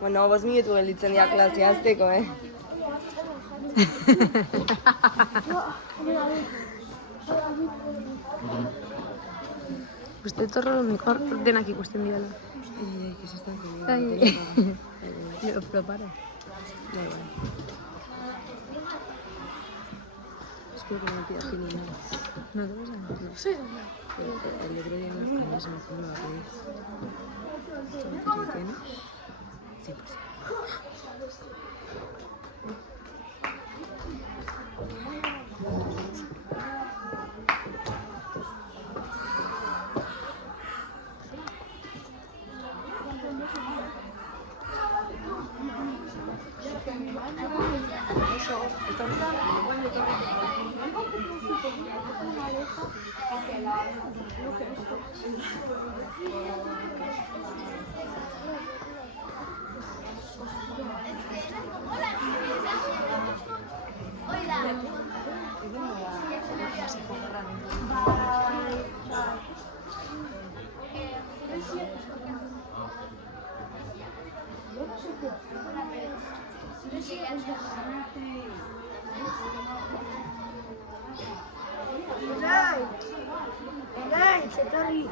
Bueno, 5 minutu gelditzen dira klasia azteko, Uste torro mejor denak ikusten dira. Que se están comiendo. Pero para. Espero que no me pida pini nada. No te vas a decir. Sí, el otro día a mí se me fue una pedir. ¿Qué no? 100%. Unai, zetorri.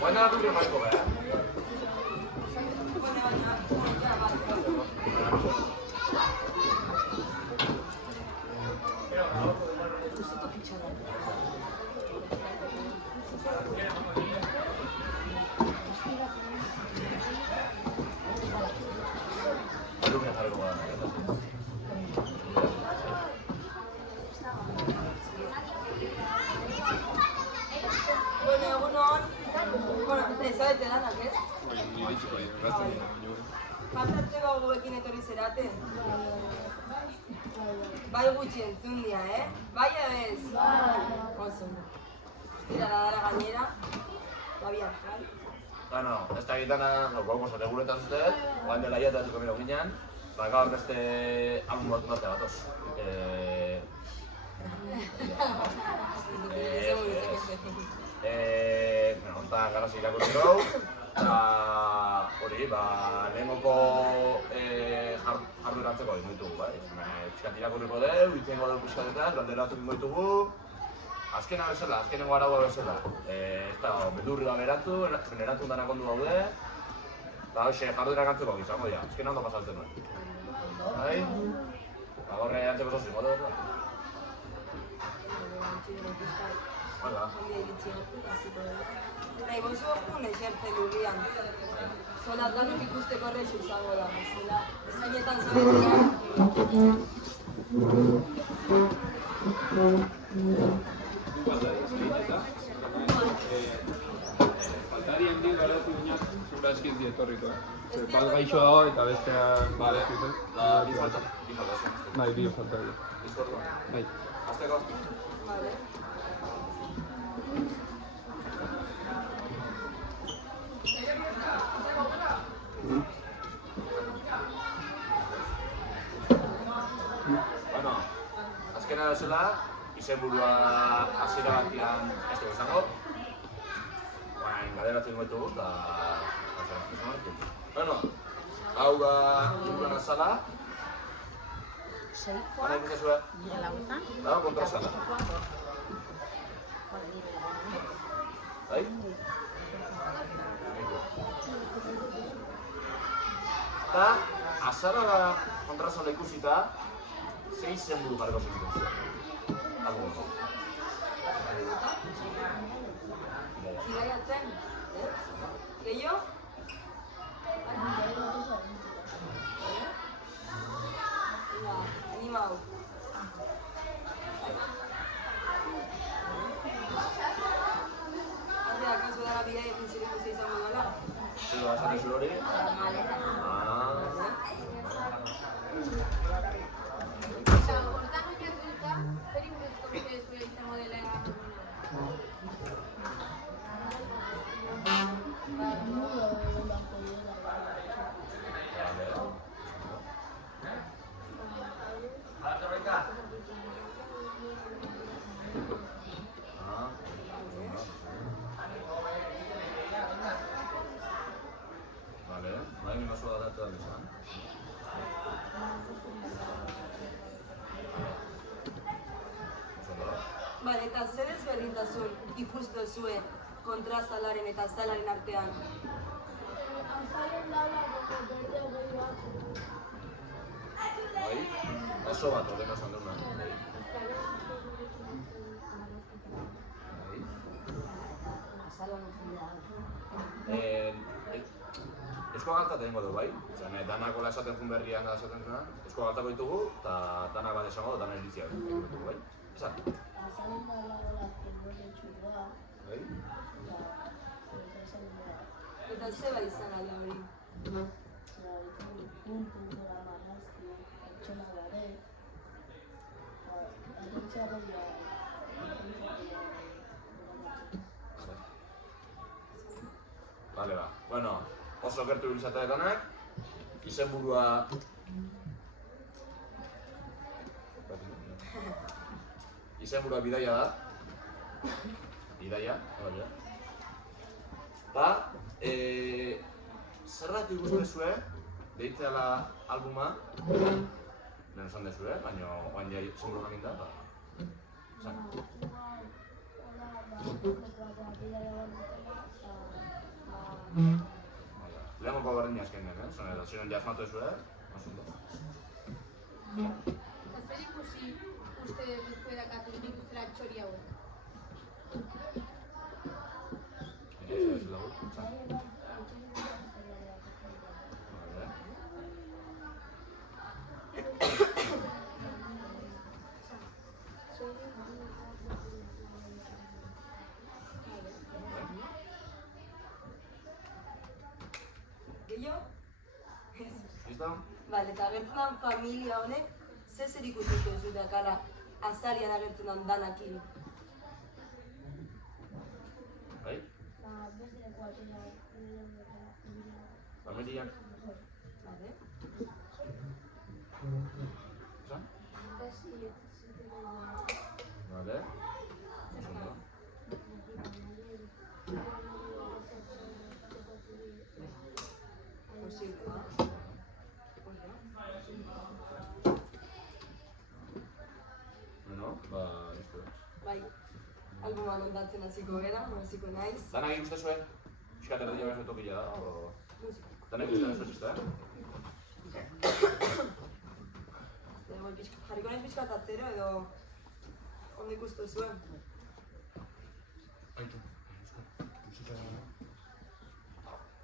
Buena dure marco, Zabete lanak, ez? Faltatzeko gobekin etorri zerate? Bai gutxi entzun dira, Bai ez? Oso. Tira la dara gainera. Babiak, jai? Bueno, ez da egitana, guapo zate guretan zutet, guain dela ia eta zuko miro ginean, gaur beste album bat batea batoz. Eta garazi irakurri gau, eta hori, lehengoko jarduerantzeko egin ditugu, bai? Piskat irakurriko dugu, itzengo dugu piskatetan, galderatu ingo ditugu, azkena bezala, azkenengo araua bezala. Ez da, beldurri gabe erantzun danak ondu gaude, eta hoxe jarduerak antzeko gizango dira, azkena ondo pasaltzen nuen. Bai? Gorre antzeko zozik, gode berda? Hola. Nahi, boizu okun esertzen lurrian. Zola danok ikusteko horrexu izango da. Ezainetan zabetia. Faltari handik garatu ginean, zura eskiz dietorriko. Bat gaixo dago eta bestea garatu zen. Bi falta. Bai, bi falta. Bai. Azteko? Vale. Bueno, azkena bezala, izenburua hasiera batian ez dugu izango. Galeratzen goetugu eta bueno, hau da inguruan azala. Hara ikusten zuen? Dago kontrasana. Bai? Eta, azara da kontrasana ikusita, 6 izenburu jarriko zentzen zuen. Algo gozo. Bidaiatzen, gehiago? Animau. Artea, kasu dara bidaiekin zerikusia izango duela? Zer da, esan duzu hori? Vale, bai, mi mazo da datu da izan. Bale, eta zer ezberdintasun ikusten zuen kontrasalaren eta salaren artean? Bai, oso bat horrela esan duna. Esko galtat egingo du, bai? Zene, danako esaten jun berrian da esaten zuna, esko galtako ditugu, eta danak bat esango du, danak iritzia ditugu, bai? Esan? Bai? Eta zeba izan alda hori? Bale, ba. Bueno, oso gertu bilizate danak, izenburua... Izenburua bidaia da. Bidaia, hori da. Ba, zerratik ikusten zuen, deitzeala albuma, lehen esan dezue, baina oain jai seguro jakin da, ba... Esan. Lehenko berdin azken den, zone da, ziren jazmatu ezue, ondo. Zer ikusi uste duzue dakatu nik ustela txori hauek? Ere, ez dago, esan. Gehiago? Listo? Bale, eta agertzen den familia honek, zer ikusten zuten gara azarian agertzen den danakin? Bai? Familiak? Bale? Esan? Vale. Ondo. Posible, ba? Bueno, ba, listo. Bai, albuma kontatzen hasiko gara, hasiko naiz. Danak ikusten zuen? Piskat erdi jabezu tokila da, o... Musika. Danak ikusten zuen pista, Jarriko naiz pixkat atzero edo ondo ikusten zuen. Aitu, musika...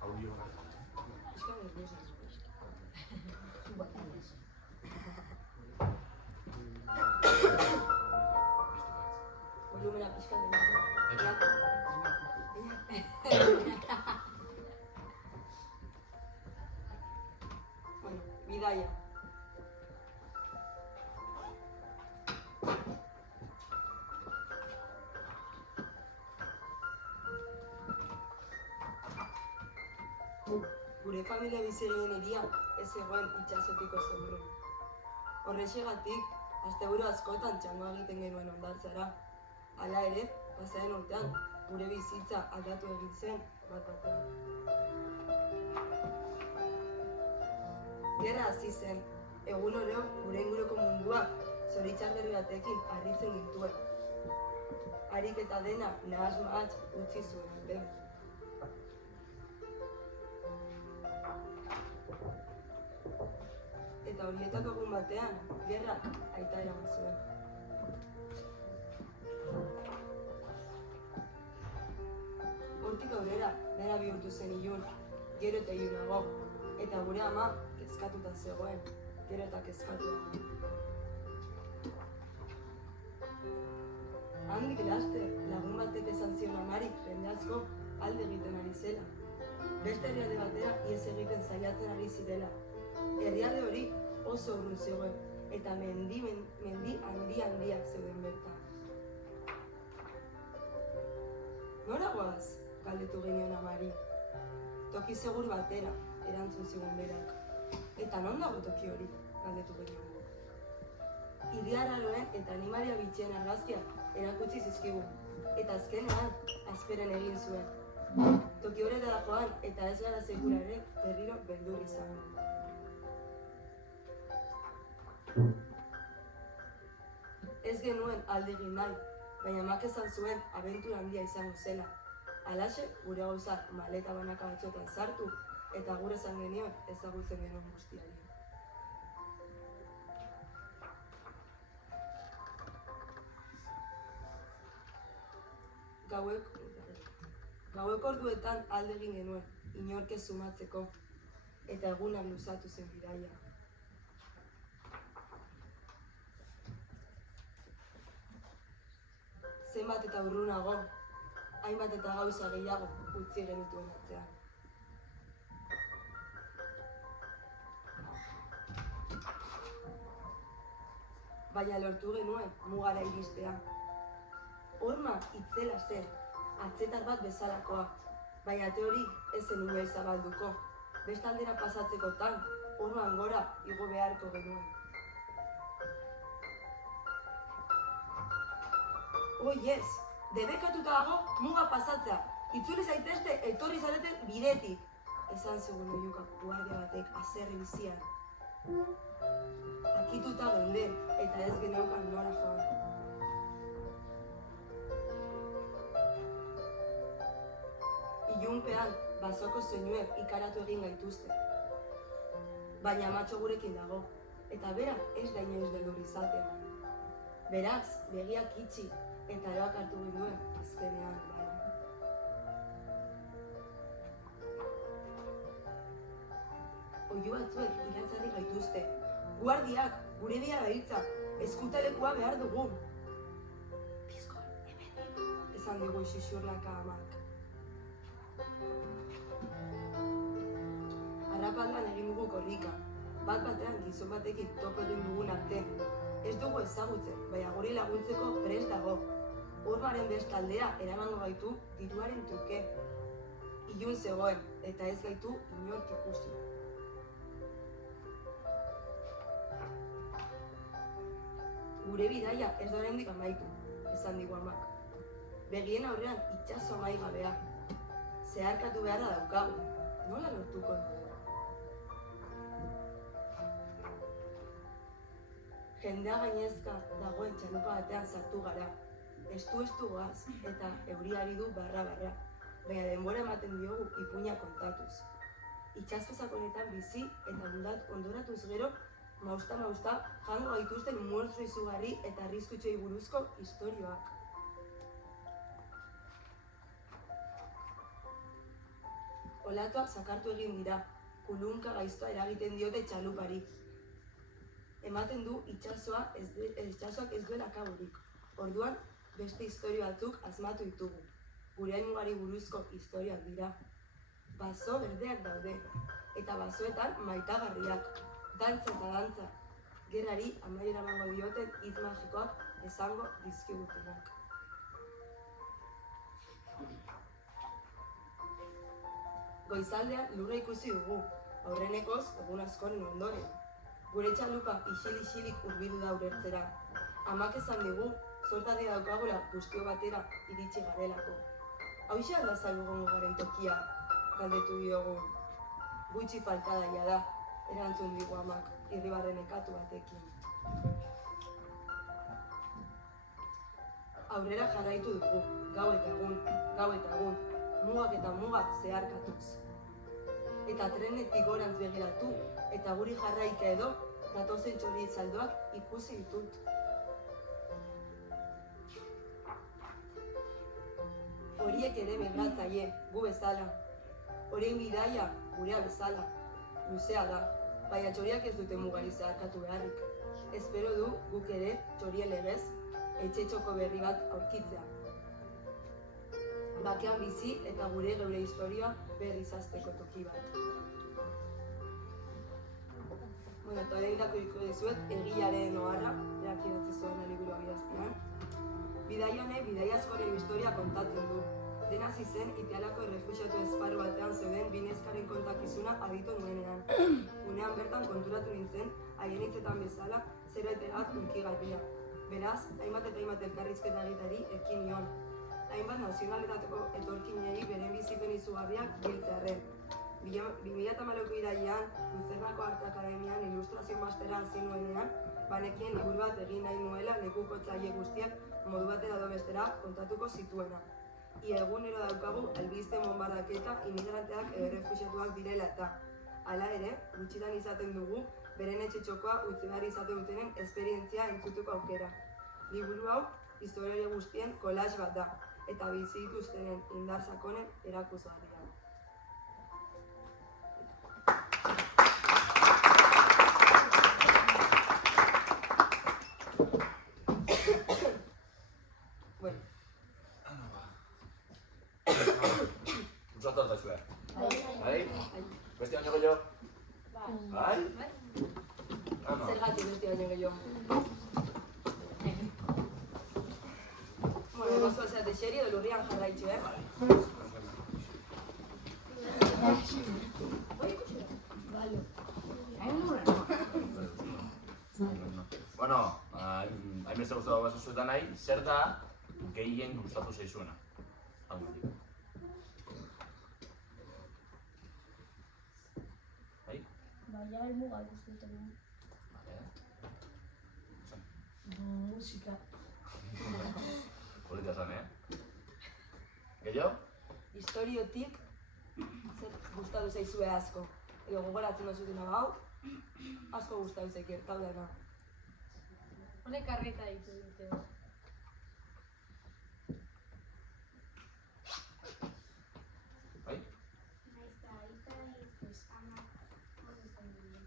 Audio gara. Pixkat nerviosa. Volumena pixkat Bueno, bidaia. Gure familia bizirien iria ez zegoen itxasotiko zeburu. Horrexegatik, asteburu askotan txangoa egiten genuen hondartzara. Hala ere, pasaren urtean, gure bizitza aldatu egin zen bat-batean. Gerra hasi zen, Egun oro, gure inguruko munduak zoritxarberri batekin harritzen gintuen. Harik eta dena nahas-mahats utzi zuen arte. Eta horietako egun batean, gerrak aita eraman zuen. Hortik aurrera, dena bihurtu zen ilun, gero eta ilunago, eta gure ama kezkatuta zegoen, gero eta kezkatua. Handik laster, lagun batek esan zion amari jende asko alde egiten ari zela. Beste herrialde batera ihes egiten saiatzen ari zirela. Herrialde hori oso urrun zegoen, eta mendi handiak zeuden bertan. Nora goaz? Galdetu genion amari. Toki seguru batera, erantzun zigun berak. Eta non dago toki hori? Galdetu genion. Idiararoen eta animalia bitxien argazkiak erakutsi zizkigun, eta azkenean azperen egin zuen. Toki horretara joan eta ez gara sekula ere berriro beldur izango. Ez genuen alde egin nahi, baina amak esan zuen abentura handia izango zela. Halaxe, gure gauzak maleta banaka batzuetan sartu eta gure esan genion ezagutzen genuen guztiari. Gaueko orduetan alde egin genuen, inork ez sumatzeko, eta egunak luzatu zen bidaia. Zenbat eta urrunago, hainbat eta gauza gehiago utzi genituen atzean. Baina lortu genuen mugara iristea. Horma itzela zen, atzetar bat bezalakoa, baina teori ez zen inoiz zabalduko. Beste aldera pasatzekotan, horman gora igo beharko genuen. Yes, debekatuta dago muga pasatzea. Itzuli zaitezte etorri zareten bidetik, esan zigun oiukak guardia batek haserre bizian. Akituta geunden eta ez geneukan nora joan. Ilunpean, basoko soinuek ikaratu egin gaituzte. Baina amatxo gurekin dago, eta bera ez da inoiz beldur izaten. Beraz, begiak itxi eta eroak hartu ginduen azkenean bai. Oihu batzuek iratzarri gaituzte. Guardiak, gure dia gaitza, eskutalekua behar dugu. Pizko, hemenik, esan digu xuxurlaka amak. Arrapaldan egin dugu korrika, bat-batean gizon batekin topo egin dugun arte. Ez dugu ezagutzen, baina guri laguntzeko prest dago. Hormaren bestaldera eramango gaitu diruaren truke. Ilun zegoen, eta ez gaitu inork ikusi. Gure bidaia ez da oraindik amaitu, esan digu amak. Begien aurrean itsaso amaigabea. Zeharkatu beharra daukagu, nola lortuko dugu? Jendea gainezka dagoen txalupa batean sartu gara. Estu goaz eta euriari du barra-barra, baina denbora ematen diogu ipuina kontatuz. Itxasko sakonetan bizi eta ondoratuz gero, mausta jango gaituzten monstru izugarri eta arriskutsuei buruzko istorioak. Olatuak sakartu egin dira, kulunka gaiztoa eragiten diote txalupari. Ematen du itxasoak ez duela kaburik. Orduan, beste istorio batzuk asmatu ditugu. Gure hainugari buruzko istorioak dira. Baso berdeak daude, eta basoetan maitagarriak, dantza eta dantza. Gerrari amaiera emango dioten hitz magikoak esango dizkigutenak. Goizaldean lurra ikusi dugu, aurrenekoz egun askoren ondoren. Gure txalupa isil-isilik hurbildu da urertzera. Amak esan digu, sortatia daukagula guztio batera iritsi garelako. Hauxe alda zaigu gongo garen tokia, galdetu diogu. Gutxi falta daia da, erantzun digu amak, irribarre nekatu batekin. Aurrera jarraitu dugu, gau eta egun, mugak eta mugak zeharkatuz. Eta trenetik gorantz begiratu, eta guri jarraika edo, datozen txori saldoak ikusi ditut. Horiek ere migratzaile, gu bezala. Horien bidaia, gurea bezala. Luzea da, baina txoriak ez dute mugari zeharkatu beharrik. Espero du guk ere txorien legez, etxe-txoko berri bat aurkitzea. Bakean bizi eta geure historia berriz hasteko toki bat. Eta hori irakurriko dizuet, egilearen oharra, berak idatzi zuen liburua bidaztean. Bidaia honek bidaia askoren historia kontatzen du. Dena hasi zen Italiako errefuxiatu esparru batean zeuden bi neskaren kontakizuna aditu nuenean. Unean bertan konturatu nintzen, haien hitzetan bezala, zeroeterat hunkigarria. Beraz, hainbat eta hainbat elkarrizketa egiteari ekin nion. Hainbat nazionalitateko etorkinei beren bizipen izugarriak biltzearren. 2008ko irailean, Luzernako Arte Akademian ilustrazio mastera hasi nuenean, banekien liburu bat egin nahi nuela lekukotzaile guztiak modu batera edo bestera kontatuko zituena. Ia egunero daukagu albiste bonbardaketa inmigranteak edo errefuxiatuak direla eta, hala ere, gutxitan izaten dugu, beren etxe-txokoa utzi behar izaten dutenen esperientzia entzutuko aukera. Liburu hau, historia guztien collage bat da, eta bizi dituztenen indar sakonen erakusgarria. Bueno. Gustatu zaizue? Bai? Beste baino gehiago? Bai? Zergatik beste baino gehiago? Bueno, gozo esate xeri edo lurrian jarraitxu, Bueno, hainbeste gustatu bazazuetan nahi, zer da gehien gustatu zaizuena? Agutik. Bai? Baina helmuga ikusten dut. Musika. Polita zan, Gehiago? Historiotik, zer gustatu zaizue asko. Edo gogoratzen duzutena hau, asko gustatu zaik gertaudena. Honek karreta ditu dute. Bai? Naizta aita pues amak ondo zen duen.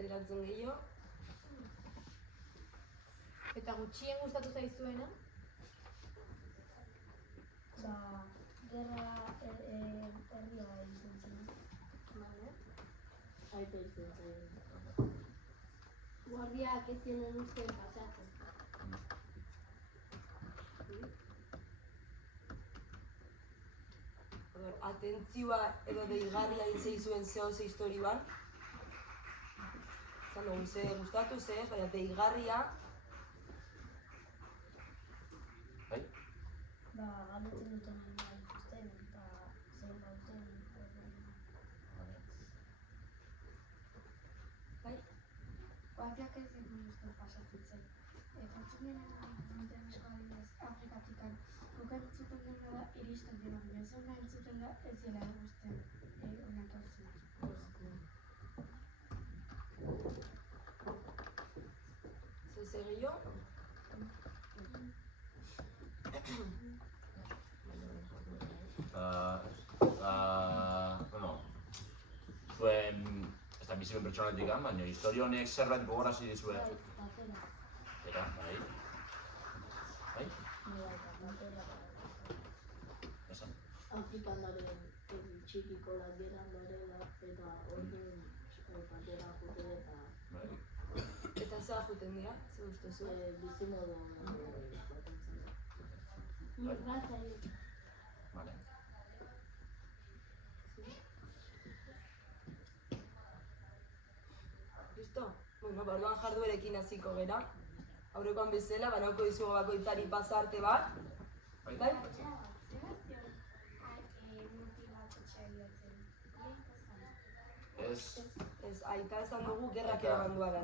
Erantzun gehiago. Eta gutxien gustatu zaizuena? Gerra herria izan zen. Aita izan zen. Guardiak ez ziren uzten pasatzen. Atentzioa edo deigarria zaizuen zehose historioan. Zan dugu, ze gustatu, ze ez, baina deigarria. Bai? Galetzen duten nahi ikusten eta zer bauten. Bai? Guardiak ez ziren uzten pasatzen zen. Eta txunen duten esko adibidez Afrikatikan. Guk entzuten dena da iristen dira. Bezona entzuten da ez dira guztien honak hartzen. Zer gehiago? Bueno, zuen, ez da bizipen pertsonatik baina historia honek zerbait gogorarazi dizue. Eta, bai? Bai? Esan? Afrikan daren txikiko lageran darela eta orduan batera jute eta Bai? Eta zer juten dira, zer gustuzu? bizimodu batentzen da. Migratzaile. Vale. Listo? Bueno, orduan jarduerekin hasiko gera. Aurrekoan bezala, banauko dizugu bakoitzari pasarte bat. Bai? Bai? Sebastian, txetxea bilatzen. Ez, Ez, aita esan dugu gerrak eraman duala,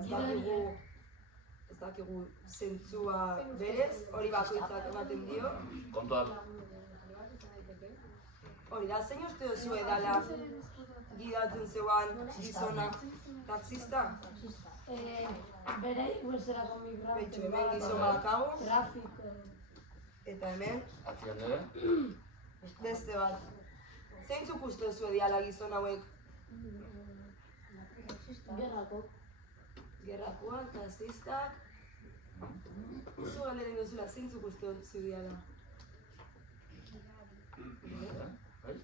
ez dakigu zentzua berez, hori bakoitzak ematen dio. kontuak, Hori da, zein uste duzu edala gidatzen zeuan gizona taxista? Bere igualzerako migrante. Betxo, hemen gizon badakago, Trafiko. eta hemen atzian dure. beste bat. Zeintzuk uste duzu ediala gizon hauek? Gerrako. Gerrakoak, taxistak. Zu galderen duzula, zeintzuk uste duzu ediala? Bai?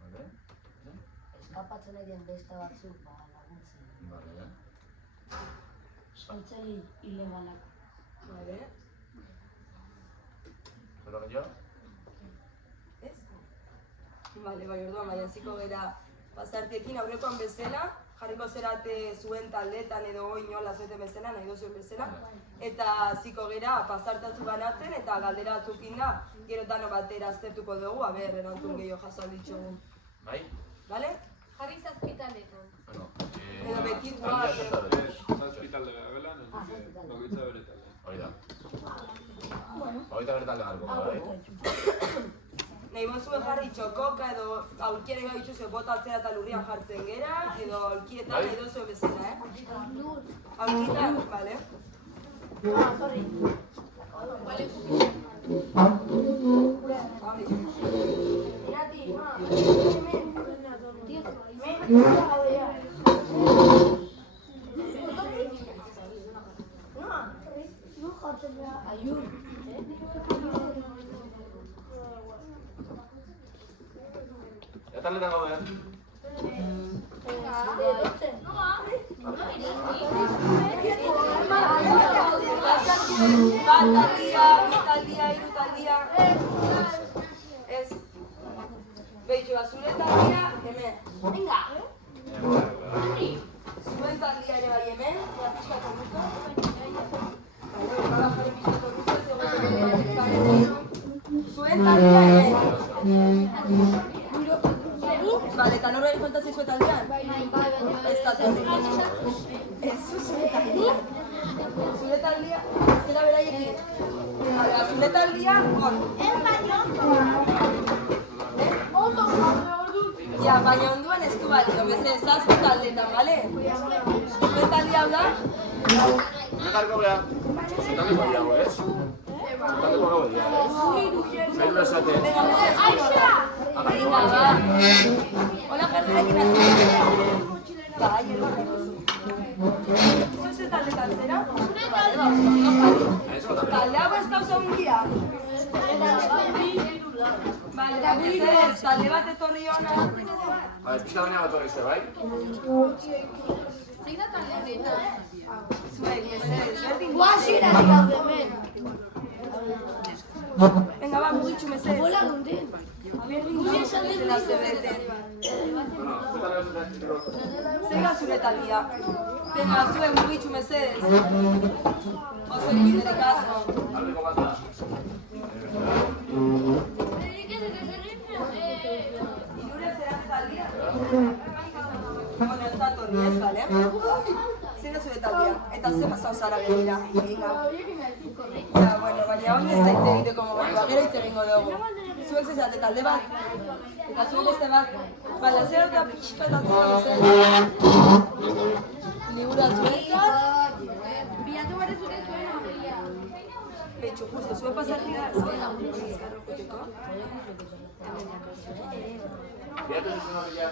Vale. Eskapatzen nahi den beste batzuk laguntzen. Vale. Saltzaile ilegalak. Bale, Zero gehiago? ez? Bale, bai, orduan, bai, hasiko gera pasartiekin aurrekoan bezala, jarriko zerate zuen taldetan edo inola zueten bezala, nahi duzuen bezala, eta hasiko gera pasartatzu banatzen eta galdera batzukin da, gero dano batera aztertuko dugu, aber, erantzun gehiago jaso alditxogu. Bai? Bale? Jarri zazpitaletan. Bueno, Edo beti taldia zerta berez. Zazpi talde behar gelan, bakoitza bere talde. Hori da. Bagoita bere talde garko, bai? Nahi bozue jarri txokoka edo aurkiere gai dituzue botatzea eta lurrian jartzen gera, edo aurkietan nahi duzuen bezala, Aurkietan, bale? Ja taldetan gaude. Bat taldia, bi taldia, hiru taldia. Ez. Beitxo, zure taldia, hemen. Venga! Zuen taldia ere bai hemen, ea pixka korruko. Nola jarri pixka korruko, zuen taldia hemen. Bale, eta norregi falta zizue taldean? Ez da talde. Ez zu zure taldia. Zure taldia, zera beraiekin. Bale, zure taldia, hor. Ja, baina onduan ez du balio, beze zazpi taldetan, bale? Zure taldia hau da? Hemen garko behar. Zutaldeko gehiago, ez? Zutaldeko gehiago, ez? Zailu esate. Venga, beze, venga, ba. Hola, jarrekin hasi. Bai, elbarra. Zuse taldetan zera? Bale, ba, ondo jarri. Talde hau ez gauza ungia? Bale, mesedez, talde bat etorri hona. Bale, pixka baina bat horri ze, bai? Zein da talde honetan? Zuek, mesedez, berdin. Guaziratik gaude hemen. Venga, ba, mugitxu, mesedez. Bola gunden. Zela zebeten. Bueno, zutaldeko zutaldeko. Zer da zure taldia? Venga, zuen mugitxu, mesedez. Oso izterik asko. Aldeko bat da. Ilure zerate taldia? Bueno, ez da torri ez, bale? Zein da zure taldia? Eta zer pasau zara begira? Ja, bueno, baina hon ez da hitz egiteko momentua, gero hitz egingo dugu. Zuek zezate talde bat? Eta zuek beste bat? Bale, zer da pixka eta zen? Libura zuentzat? Bilatu bare zure zuen horria. Betxo, justo, zuen pasartira, zuen bizkarro joteko. Biatu zuzun horria.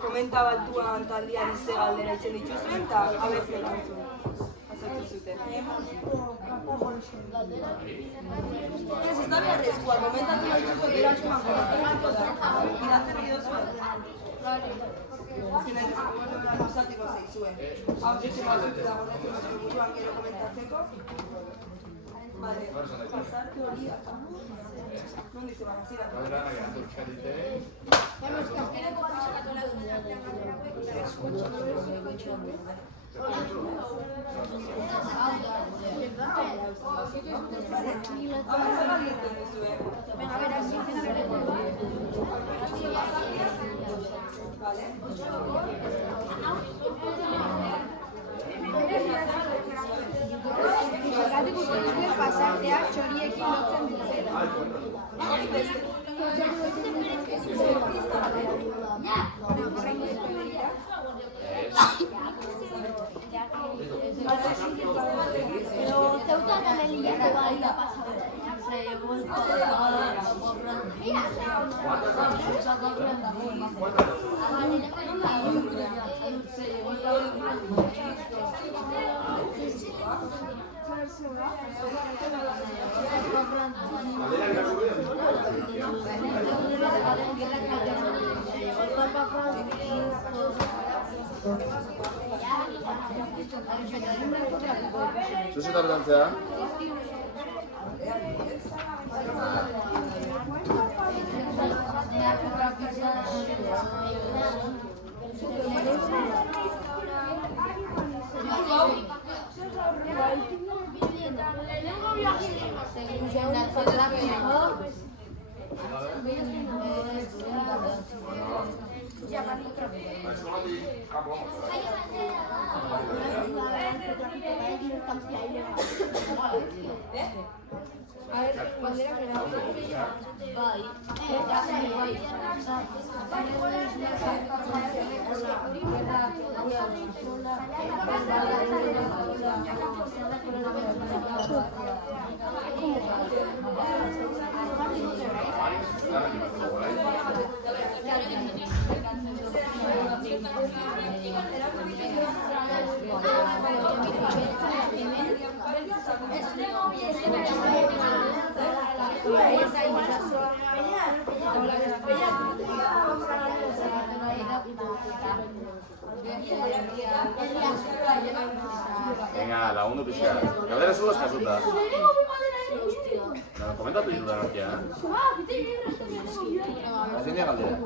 Komenta baltuan taldian ze galdera itzen dituzuen, eta abetze erantzun. Azaltzen zuten. Ez da beharrezkoa, komentatzen baltzuzuen erantzuman komentatuko da. Gidatzen nahi duzuen. Zena gozatiko zeizuen. Hau zitzen batzuk da gorretzen duzuen buruan gero komentatzeko. Vale, pasarte hori eta... Nondi ze baina zira? Badera, nahi gantu pixkatite. Hau zer galditzen duzue? Zuzetan dantzea? Venga, lagundu pixka. Galdera zu eskasuta. Komentatu ditu da nortia, Zein dira galdera?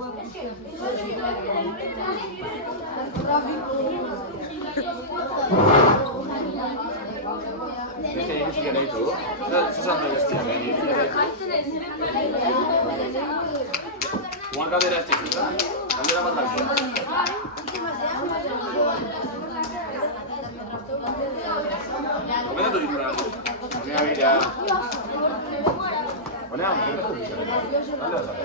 Beste egin gara ditu. Zuzan da bestiak, Juan galdera ez dikuta. Galdera bat lagia. Komentatu ditu da nortia. Honea bera. Honea, komentatu ditu da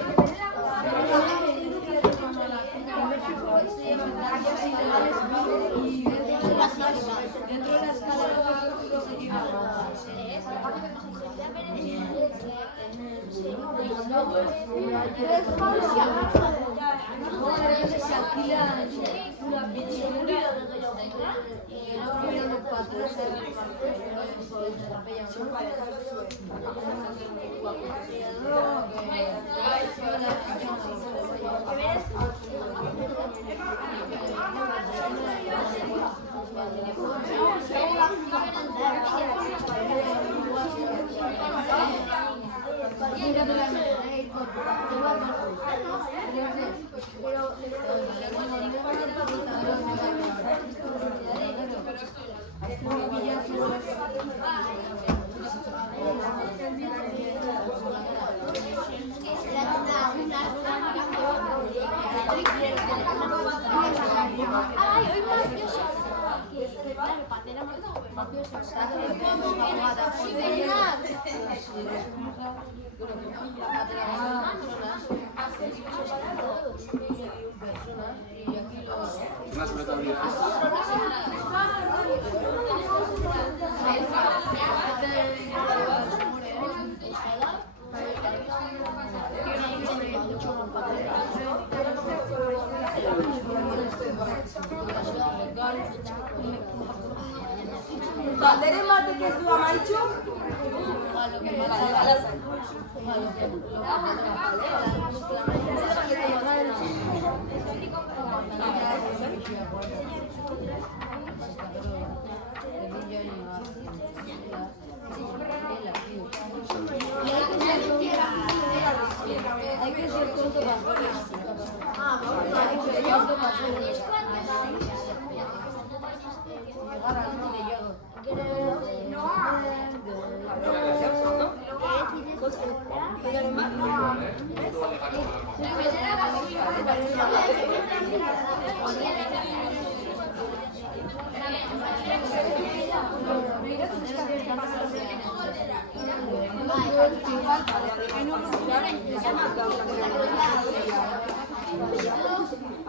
Galderen batek ez du amaitxu?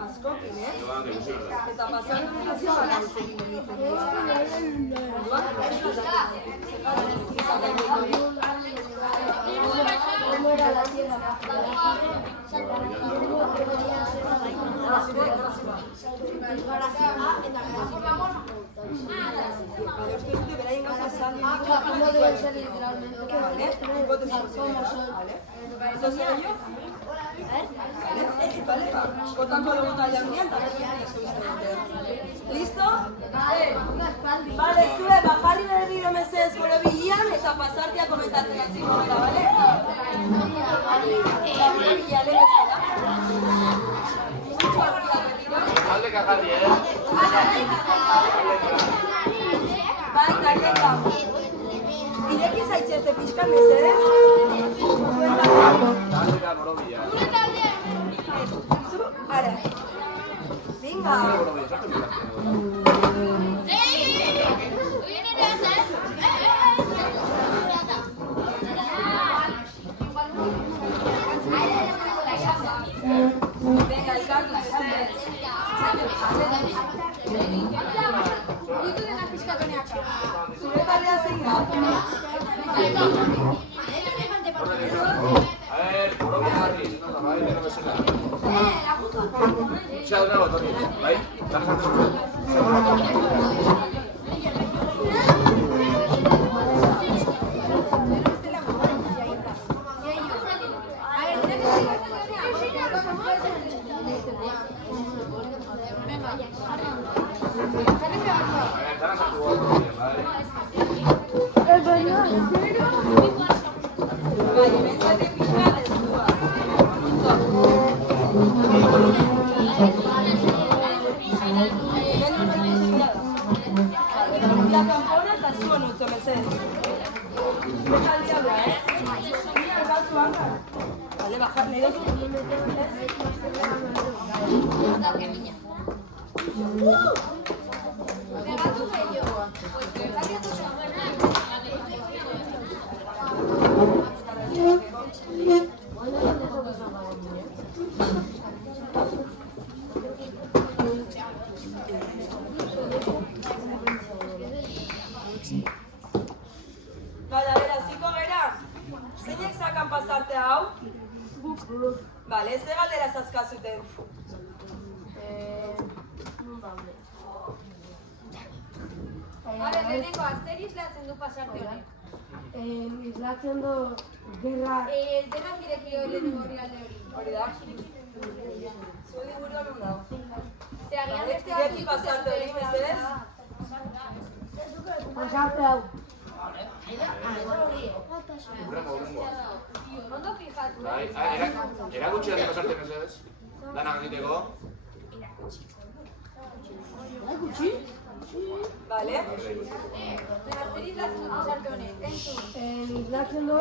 Askokin, ez? Joan, ikusi behar da. Eta pasaren dira balanzekin egiten dira. Listo? Vale, zure, bajarri berriro mesedez gure bilan eta pasartia komentatzen hasiko gara, bale? Eta gure bila lehezera. Aldeka jarri, Bai, tarteka. Ireki zaitxezte pixkan mesedez. Aldeka norobila. Ara. Venga. Norobila, sartu bilatzen. Venga, elkartu mesedez. Ditu denak pizkatoneaka. Zure taldea zein da? Norobila jarri. Bai, deno bezala. Txea dunago, Toni. Bai? Dana sartu zuen. Dana sartu zuen, bai? Bai, hemen zate pixkan ez dua. La campona eta zuen utzo, mesedez. Al diablo, ¿eh? Mira, su banca. Vale, bajar, negocio. Vale, a ver, hasiko gera. Zeinek sakan pasarte hau? Vale, ze galdera zazkazuten? Lehenengo, zer islatzen du pasarte honek? Islatzen du gerra Denak ireki lehenengo horri alde hori. Hori da. Zuen liburuan nun dago. Agian beste Ireki pasarte hori, mesedez. pasarte hau. Urrengo. Ondo fijatu. Bai, erakutsi dati pasarte mesedez. Danak egiteko. Vale. Zer islatzen du pasarte honek? Entzun. Islatzen du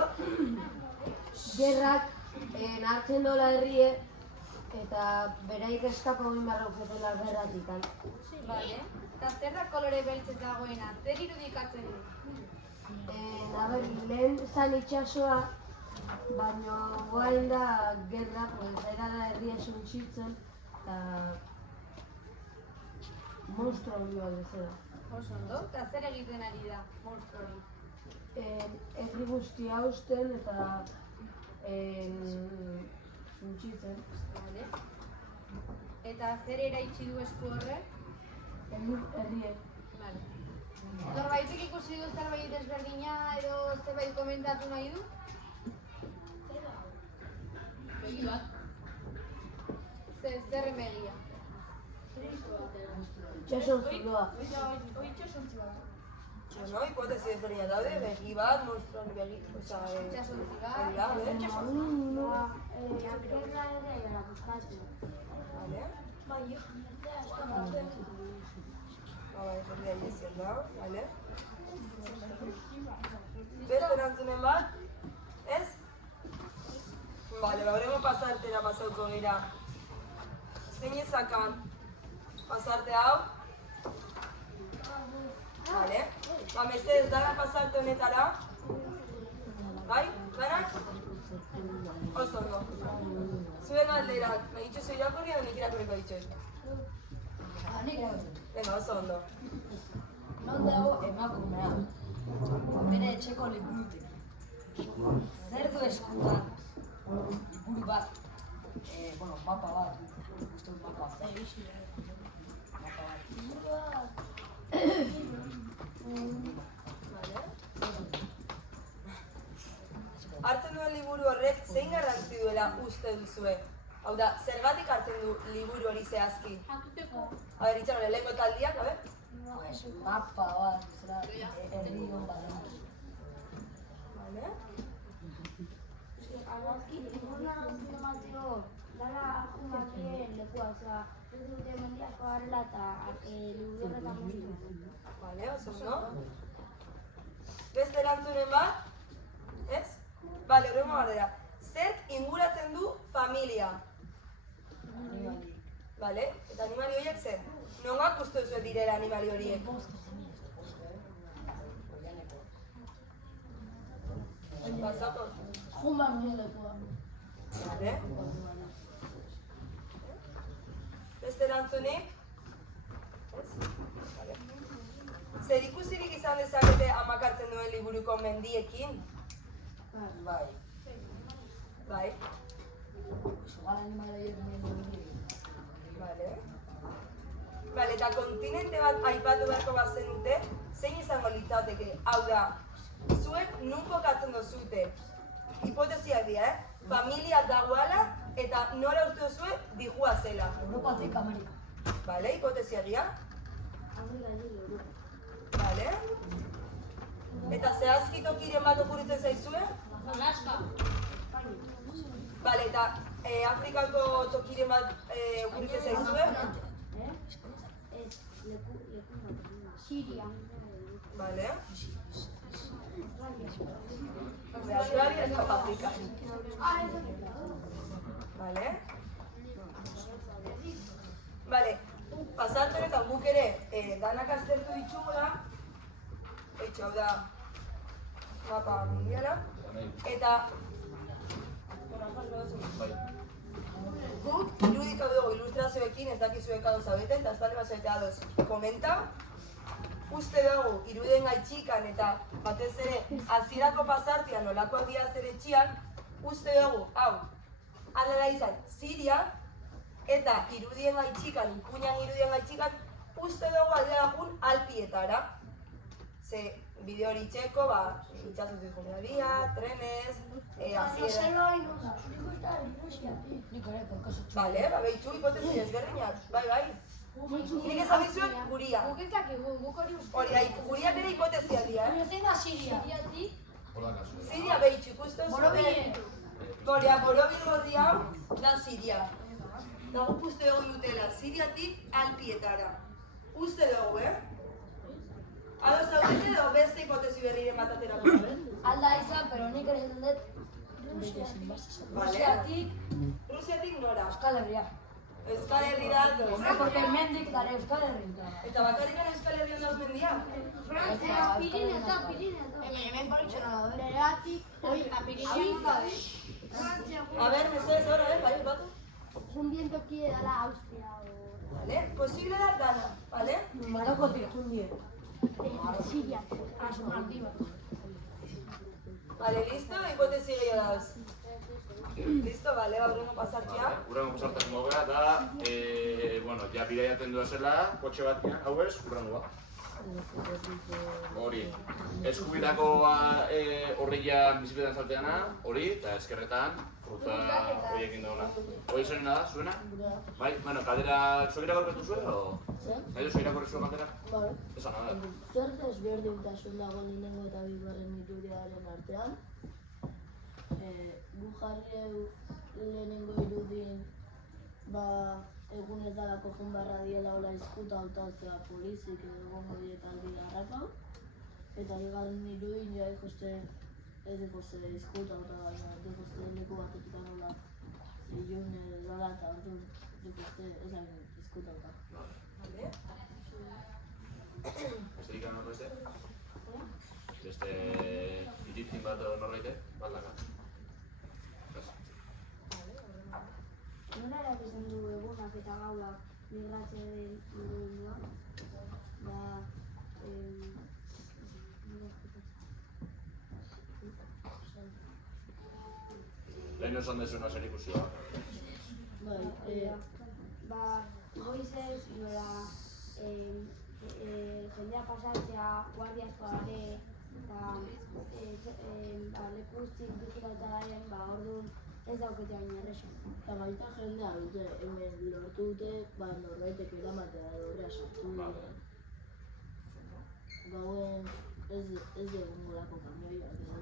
gerrak hartzen dola herrie eta beraik eskapa egin barra uketela gerratik. Vale. Eta zer da kolore beltzez dagoena? Zer irudikatzen du? Lehen zan itxasoa, baina guain da gerra, era da herria suntxitzen, eta monstro hori bat bezala. Oso ondo. Eta zer egiten ari da monstro hori? Herri guztia hausten eta suntxitzen. Vale. Eta zer eraitsi du esku horrek? Herriek. Vale. Norbaitek ikusi du zerbait desberdina edo zerbait komentatu nahi du? Begi bat. Zer emegia? Itxason zuloa. Bueno, hipotesi ezberdina daude, begi bat, monstruan begi, oza, Itxasontzi bat. hori da, Gerra ere gara buskatu. Vale. Bai, jendia iezien da, vale. Beste erantzunen bat? Ez? Vale, bauremo pasartera pasauko gira. Zein ezakan pasarte hau? Vale. Ba, mesedez, dara pasarte honetara. Bai? Danak? Oso ondo. Zuen alderak, nahi ditxozu irakurri edo nik irakurriko ditxoet? Nik erabatzen. Venga, oso ondo. Non dago emakumea, bere etxeko liburutik. Zer du eskutan, liburu bat, mapa bat, uste dut mapa bat. Mapa bat. Hartzen duen liburu horrek zein garrantzi duela uste duzue? Hau da, zergatik hartzen du liburu hori zehazki? Jakiteko. A ber, itxaron, lehenko taldiak, a ber? Pues mapa bat, zera, herri hon badan. Vale. Argazki, inguruna informazio dara arkumakien lekua, osea, ez dute mendiazko garela eta liburu horretan moztu. Vale, oso ondo. Beste erantzunen bat? Ez? Vale, horrengo galdera. Zerk inguratzen du familia? Animalik. Vale, eta animali horiek zer? Nongoak uste duzu direla animali horiek? Pasako. Jumban duen lekua. Vale. Beste erantzunik? Ez? Vale. Zer ikusirik izan dezakete amak hartzen duen liburuko mendiekin? Bai. Bai. Igual animalaiek Vale. Vale, eta kontinente bat aipatu beharko bazenute, zein izango litzateke? Hau da, zuek nun kokatzen dozute? Hipotesiak dira, familia dagoala eta nora uste duzue dijua zela. Europatik Amerika. Vale, hipotesiak dira. Amerika ez dut Europa. Vale. Eta zehazki tokiren bat okuritzen zaizue? Alaska. Vale, eta Afrikako tokiren bat okuritzen zaizue? Ez, leku bat. Siria. Vale. Australia ez da Afrika. Vale. Vale, pasarte honetan guk ere danak aztertu ditugula. Eitxo, hau da mapa mundiala. Eta guk irudika dugu ilustrazioekin, ez dakizuek adoz zaudeten, eta ez bale bazoete adoz komenta. Uste dugu irudien gaitxikan eta batez ere hasierako pasartian nolakoak dira zer etxian, uste dugu, hau, aldela izan, Siria, eta irudien gaitxikan, ipuinan irudien gaitxikan, uste dugu aldela jun Alpietara. Ze bideo hori txeko, itxasuz difunaria, trenez, hasiera... Bale, behitxu hipotesi ezberdinak, bai. Nik esan dizuet guria. Guk ez dakigu, guk hori uste. Hori da, guriak ere hipotesiak dira, Zein da Siria? Siria behitxu, ikusten zuen... Goria, borobil gorri hau da Siria. Da guk uste dugu dutela, Siriatik Alpietara. Uste dugu, Ados zaudete edo beste hipotesi berriren bat aterako gabe? Alda izan, pero nik ere esan dut Rusiatik nora? Euskal Herria. Euskal Herrira Hombre, porque mendik dara Euskal Herria. Eta bakarrikan Euskal Herrian dauz mendia? Frantzia, Pirineta. Hemen paritxona da, beratik, Pirineta. Frantzia, A ber, mesedez hor, bai, batu? jundien toki edala Austria. Vale, posible da dana, vale? Marokotik jundien. Siria. Vale, listo? Hipotesi gehiago dauz. Listo, vale, aurrengo pasartia. Urrengo pasartzen gogera eta, ja bidaiatzen duazela, kotxe batean, hau ez, urrengo bat. Hori, eskubidako horreian bizikletan salteana, hori, eta eskerretan, fruta horiekin dagoena. Hori zonena da, zuena? Bai, kaldera, zuek irakorretu zuen, o? Nahi duzu irakorri zuen kaldera? Bai. Esan nada. Zer desberdintasun dago lehenengo eta bigarren irudiaren artean? Gu jarri lehenengo irudin, egun ez dalako joan barra diela hola izkuta hautatzea polizik egongo diet aldi garrapau. Eta bigarren irudin ja ikuste ez dikoste izkuta hauta baina dikoste leku batetik hola ilun dala eta ordu dikoste ez da izkuta hauta. Vale. Beste ikan norbeste? Beste iritzin bat norbaitek? Baldaka. Ez? Nola erabiltzen du egunak eta gauak migratzearen inguruan? Lehen esan dezuna zer ikusioa. Goizez, nola jendea pasatzea, guardiakoare, leku guztik digitauta daren, orduan ez daukete baina erresa. Eta baita jendea dute, hemen lortu dute, norbaitek eramatea edo horrea sartu dute. Gauen ez dugu molako kamioiak edo.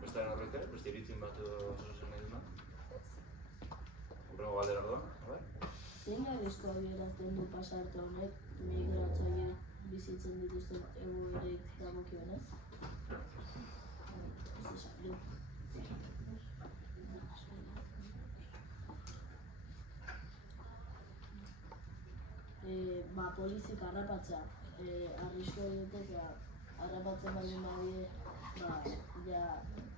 Beste norbait ere, beste iritzin bat edo zozen nahi duna? Hurrengo galdera orduan, a ber? Zein arrisku adierazten du pasarte honek migratzaile bizitzen dituzten egoerek dagokionez? Ez esan du. Polizik harrapatzea, arrisku dute, harrapatzen baldin badie,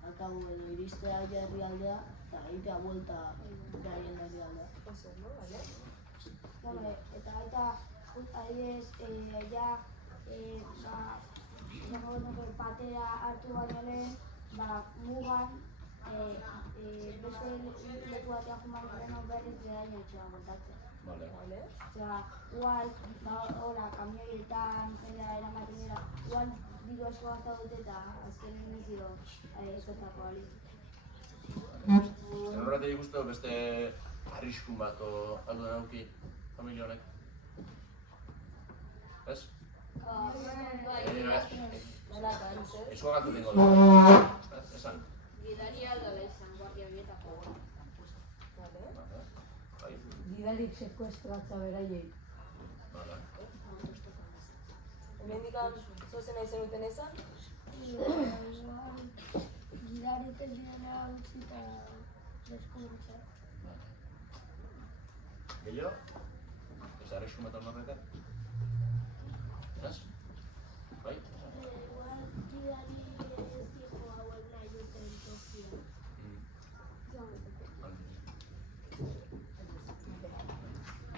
akabo edo iristea herrialdea, eta egitea buelta gaien herrialdea. Oso, no? Bale? Eta adibidez, patera hartu baino lehen, mugan, beste leku batean juman garen berriz bedaino etxoa kontatzen. Bale. Igual, kamioietan, jendea eramaten dira, igual diru asko gazta dute eta azkenen izio ezotako ali. Zer horretik ikustu beste arriskun bat aldo nauki familia honek? Ez? Eskoa gatu dingo da. Esan? Gidaria aldala izan guardia bietako. Gidarik sekuestratza beraiei. Hemendikan zozen nahi zenuten ezan? Gidaretek direla utzi eta deskubritzea. Gehiago? Ez arriskun bat horretan? Ez? Bai? Igual gidari ez dijo hauek nahi duten tokia.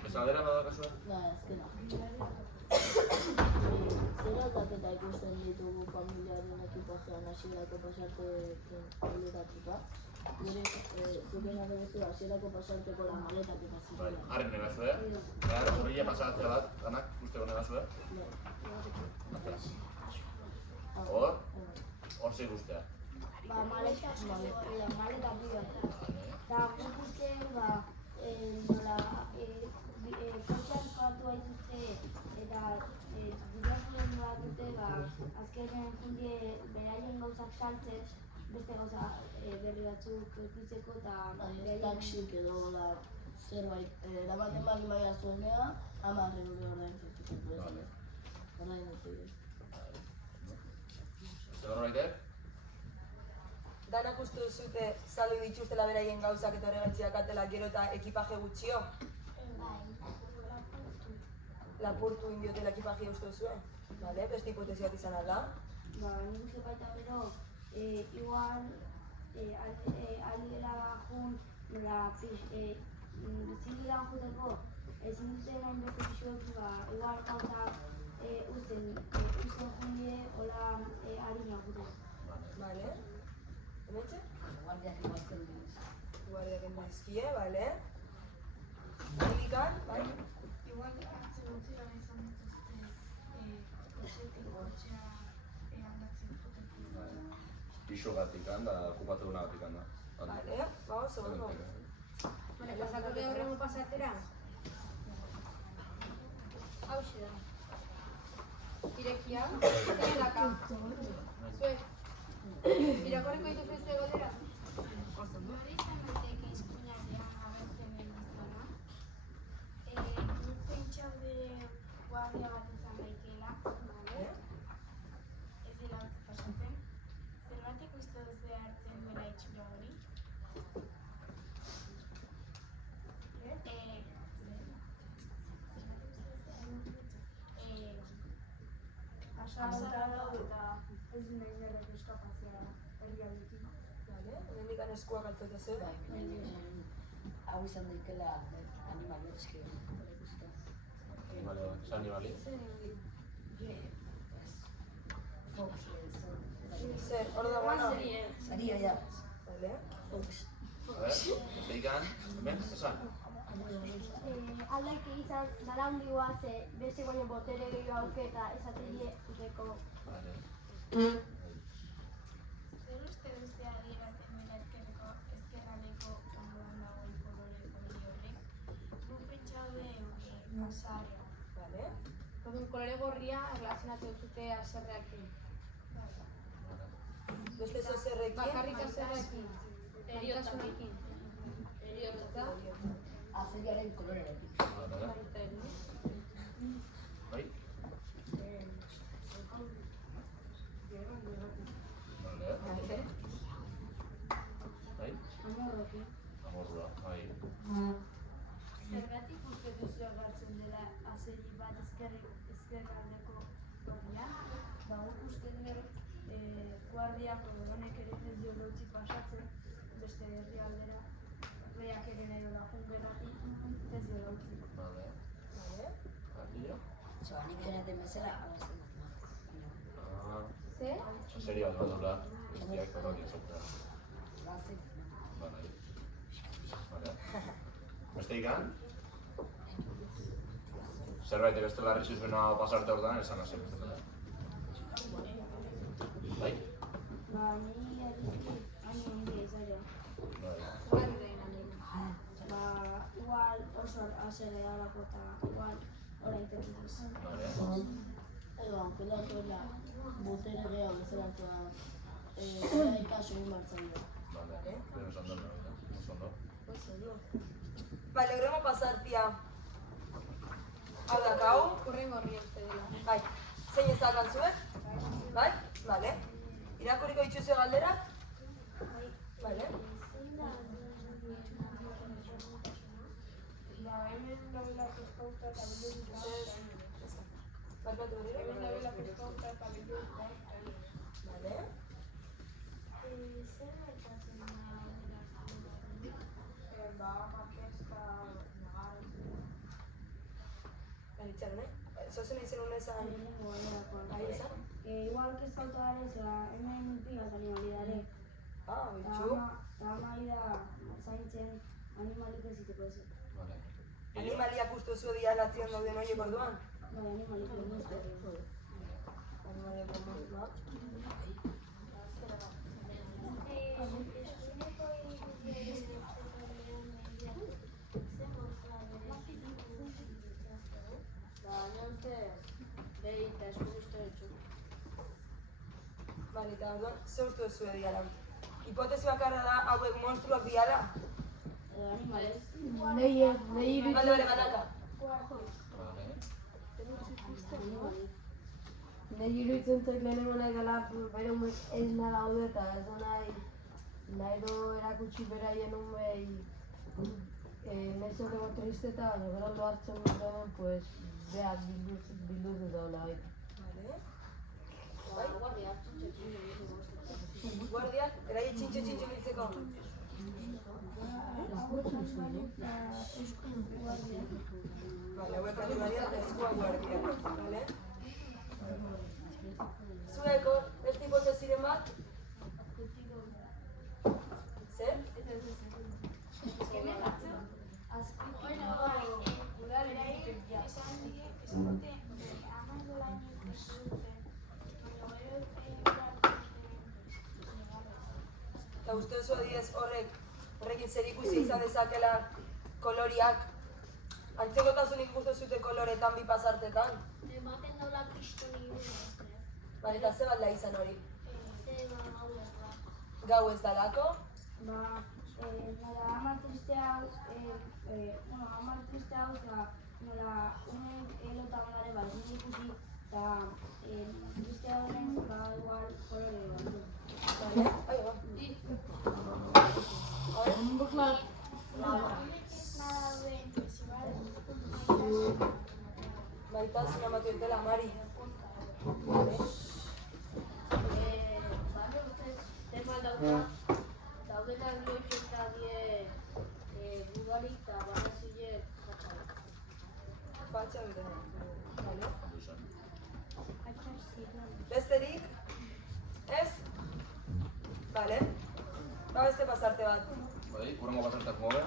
Ez aldera badakazua? Azkena. Zer aldaketa ikusten ditugu familiaren ekipajean hasierako pasarteekin alderatuta? Gure, zuken adeguzu hasierako pasarteko la maletak eta zirela. Haren negazue? Horria pasatzea bat, danak guzteko negazue? Hor zei guztea? Maletak bidea. Eta guk uste, kotxean joatu baituzte eta bideazuen bat dute, azkenean jundie beraien gauzak saltzen, beste gauza berri batzuk eukitzeko eta Taxik edo zerbait, eramaten baldin baina zuenea, 10 euro ordaintzeko ez. Ordaintzeko. Zer horbaitek? Danak uste duzute saldu dituztela beraien gauzak eta horregatziak atela gero eta ekipaje gutxio? Lapurtu indiotela ekipaje uste duzue? Beste hipotesi bat izan alda? Nik uste baita bero, igual ari dela jun, zindira juteko, ezin duten hain beste pixuek, igual gauza usten jundie, hola harina juteko. Bale. Hementxe? Guardiak enbizkie, bale. Handikan, bai? Igual hartzen utzi gara izan dituzte kotxetik kotxea aldatzen juteko. Pixogatik handa, okupatu dunagatik handa. Bale, oso ondo. Pasatuko horrengo pasatera? Hauxe da. Irekia, zelaka. Zuek. Irakorriko dituzu zue galdera? Hori izan daiteke izkuinarean agertzen den gizona. Nik pentsaude guardia bat izan daikeela. Ez dela bat pasatzen. Zergatik uste duzu hartzen duela itxura hori? Pasara dago eta ez nahi nerrek eskapazioa. eskuak hartzete ze? Hau izan daikela animalio txiki. Animali, zer animali? Zer, hor dagoena? Saria, ja. Vale. Fox. A ver, zeikan, hemen, esan? Aldaik izan dara hundigoa ze beste baino botere gehiago auke eta esaterie uteko. Vale. Zer uste duzte adierazten dela ezkerraleko ondoan dagoen kolore horrek? Gu pentsaude azarra. Vale. Kolore gorria erlazionatzen dute haserreakin. Beste zozerrekin? Bakarrik haserreakin. Eriotzakin. Eriotza. Azeriaren kolorearekin. Vale. Bai? Vale. Bai? Amorrua, bai. Zergatik uste duzu agertzen dela azeri bat ezkerraldeko guardian? Ba, guk uste dugu guardiak honek ere ez dio lotzi pasatzen beste herrialdera lehiak ere nahi dola jungerratik ez dio lotzi. Vale. Vale. Artillo? Nik denaten bezala, alazen dut. Ze? Serio bat dola, bestiak horrek izatea. Alazen. Vale. Vale. Beste ikan? Zerbait beste larritxizuna pasarte hortan, esan hasi beste. Bai? Ba, ni erritik hain ondia izatea. Bai. Ba, igual oso azere alako eta igual hori intentzuz. Vale. Edo, ankelatua botere gehiago bezalatua eta segun martzaile. Vale. Pero esan dut, oso ondo. Vale, horremo pasar, tia. Hau dakau. Kurren gorria uste dela. Bai. Zein ez dakan zuek? Bai? Vale. Irakurriko dituzue galderak? Vale. Ba, hemen dabela peskauta eta bilduta. Barkatu berriro? Hemen dabela peskauta eta bilduta. Vale. Zer gertatzen da ba, markezka nagar. Vale, itxaron, zozen izan honetan... Ahi izan? Igual que zauta dara zela, hemen pigaz animalidare. Ah, bitxu. Eta amari da zaintzen animalik ez ziteko ez. Vale. Animaliak uste zu dialatzen dauden horiek orduan? Bai, animalik ez dut. Animaliak orduan. Vale, eta orduan, ze uste duzu diala? Hipotezi bakarra da hauek monstruak diala? Animales. Nahi Bale, banaka. Nahi iruditzen zait lehenengo nahi dela bere umek ez nahi daude eta ez da nahi do erakutsi beraien umei nahi zorrego triste eta gero lo hartzen dut hemen, pues, beha bilduz dut daula baita. Vale. Guardiak, eraie txintxo biltzeko. Vale, hauek animalia eta eskua guardiak. Vale? Zueko, beste hipoteziren bat? Zer? Eta uste oso adiez horrekin zer ikusi izan dezakela koloriak. Antzekotasunik ikusten zute koloretan bi pasartetan. Ematen daula kristoni Bale, eta ze bat da izan hori? zeba gaudela. Gau ez dalako? Ba, nola hamar triste hau, eta nola unen elota ondare bat ezin ikusi, eta triste horren ba igual kolore bat. Vale, ahí va. Maitasuna batu dutela, Mari. Vale. Bale, ustez, tema daudela eta die gudarik eta barrazile fatxarik. Fatxa bete. Vale. Ondo izan. Besterik? Ez? Vale. Ba beste pasarte bat. Bai, urrengo pasartak mobe.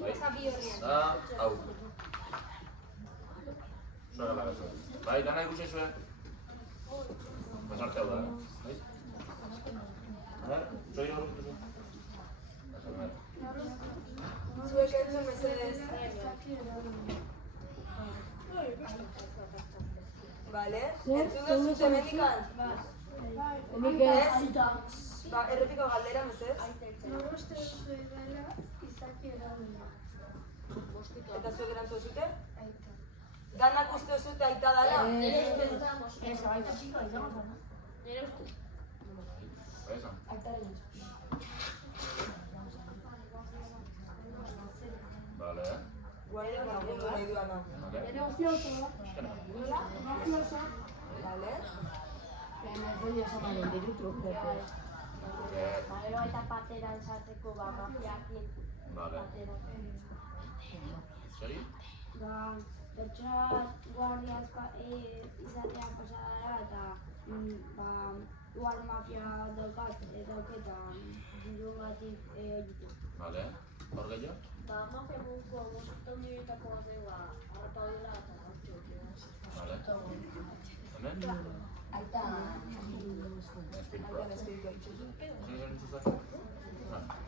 Bai, Esa bi horrian. da, hau. Zuera la bezu. Bai, dana ikusi zuen. Pasarte hau da, bai? A ver, zoi hor ikusi. Zuek entzun mesedez. Vale. Entzun duzut hemendikan? Henik ez. Ba, errepiko galdera mesedez. Nor uste duzu dela izaki eragina? Eta zuek erantzun zute? Aita. Danak uste duzute aita dala? Nire ustez aita txiko izango zen. Nire ustez. Bai, esan. Vale, Guarela lagundu nahi duana. vale. Vale. Gero eta patera esateko mafiakin Vale. patera. Segi? Pertsona guardia izatea pasadara eta igual mafia dauketa dirugatik egitea. Vale. Hor gehiago? Eta mafia munduko bostetan horietako bategoa harrapa dela eta gauztu. Vale. Hemen? Aita Espirituak. espiritua itxuzu. Zein zen itxuzen?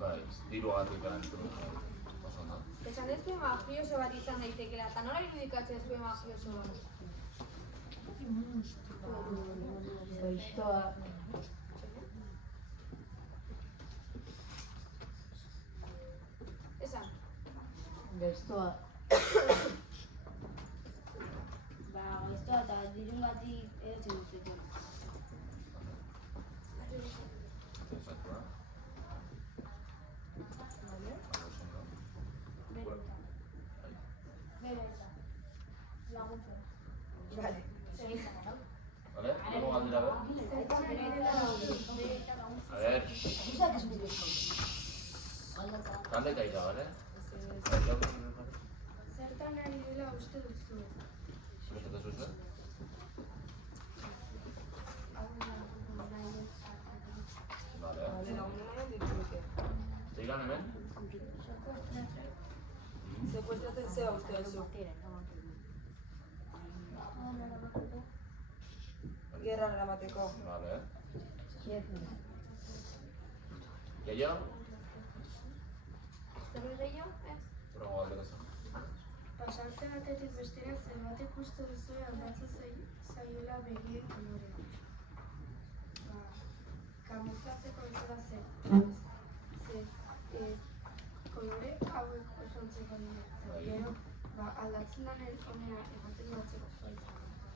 Bai, diruagatik erantzun. Oso ondo. Esan ez zuen mafioso bat izan daitekela, eta nola irudikatzen zuen mafioso bat? Gaiztoa. Esan. Gaiztoa. Gaiztoa eta dirungatik edatzen duzuten. Zentzatu da? Vale. Oso ondo. Bereta. Bai. Bereta. Laguntzen. Vale. Vale? Luego galdera be? A ver. Taldeka ira, vale? Zertan ari dela uste duzu? Zer esate zuzu? Vale. Vale, lagundu nahian dituke. Zeigan hemen? Sekuestratzen zeba uste duzu. Gerra eramateko. Vale. Gehiago? Zerbait gehiago? Ez? Urrengo galdera zen. Pasarte batetik bestera zerbatek uste duzu aldatzen zaiola begien kolorea. Kamuflatzeko bezala zer. Kolore hauek osontzeko dira. Gero, aldatzen danen honera ematen batzeko zuaitza.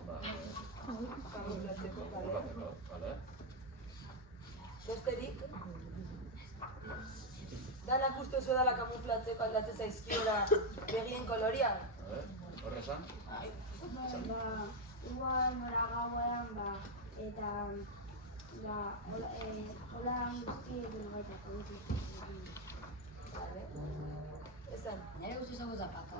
Vale. Kamuflatzeko, vale. Urrateko, vale. Besterik? Danak uste zu dala kamuflatzeko aldatzen zaizkiola begien koloria? A ver, horre esan? Igual nora gauean, eta hola guzti edo gaitako ditu. Vale. Esan, Nire guzti zago zapata.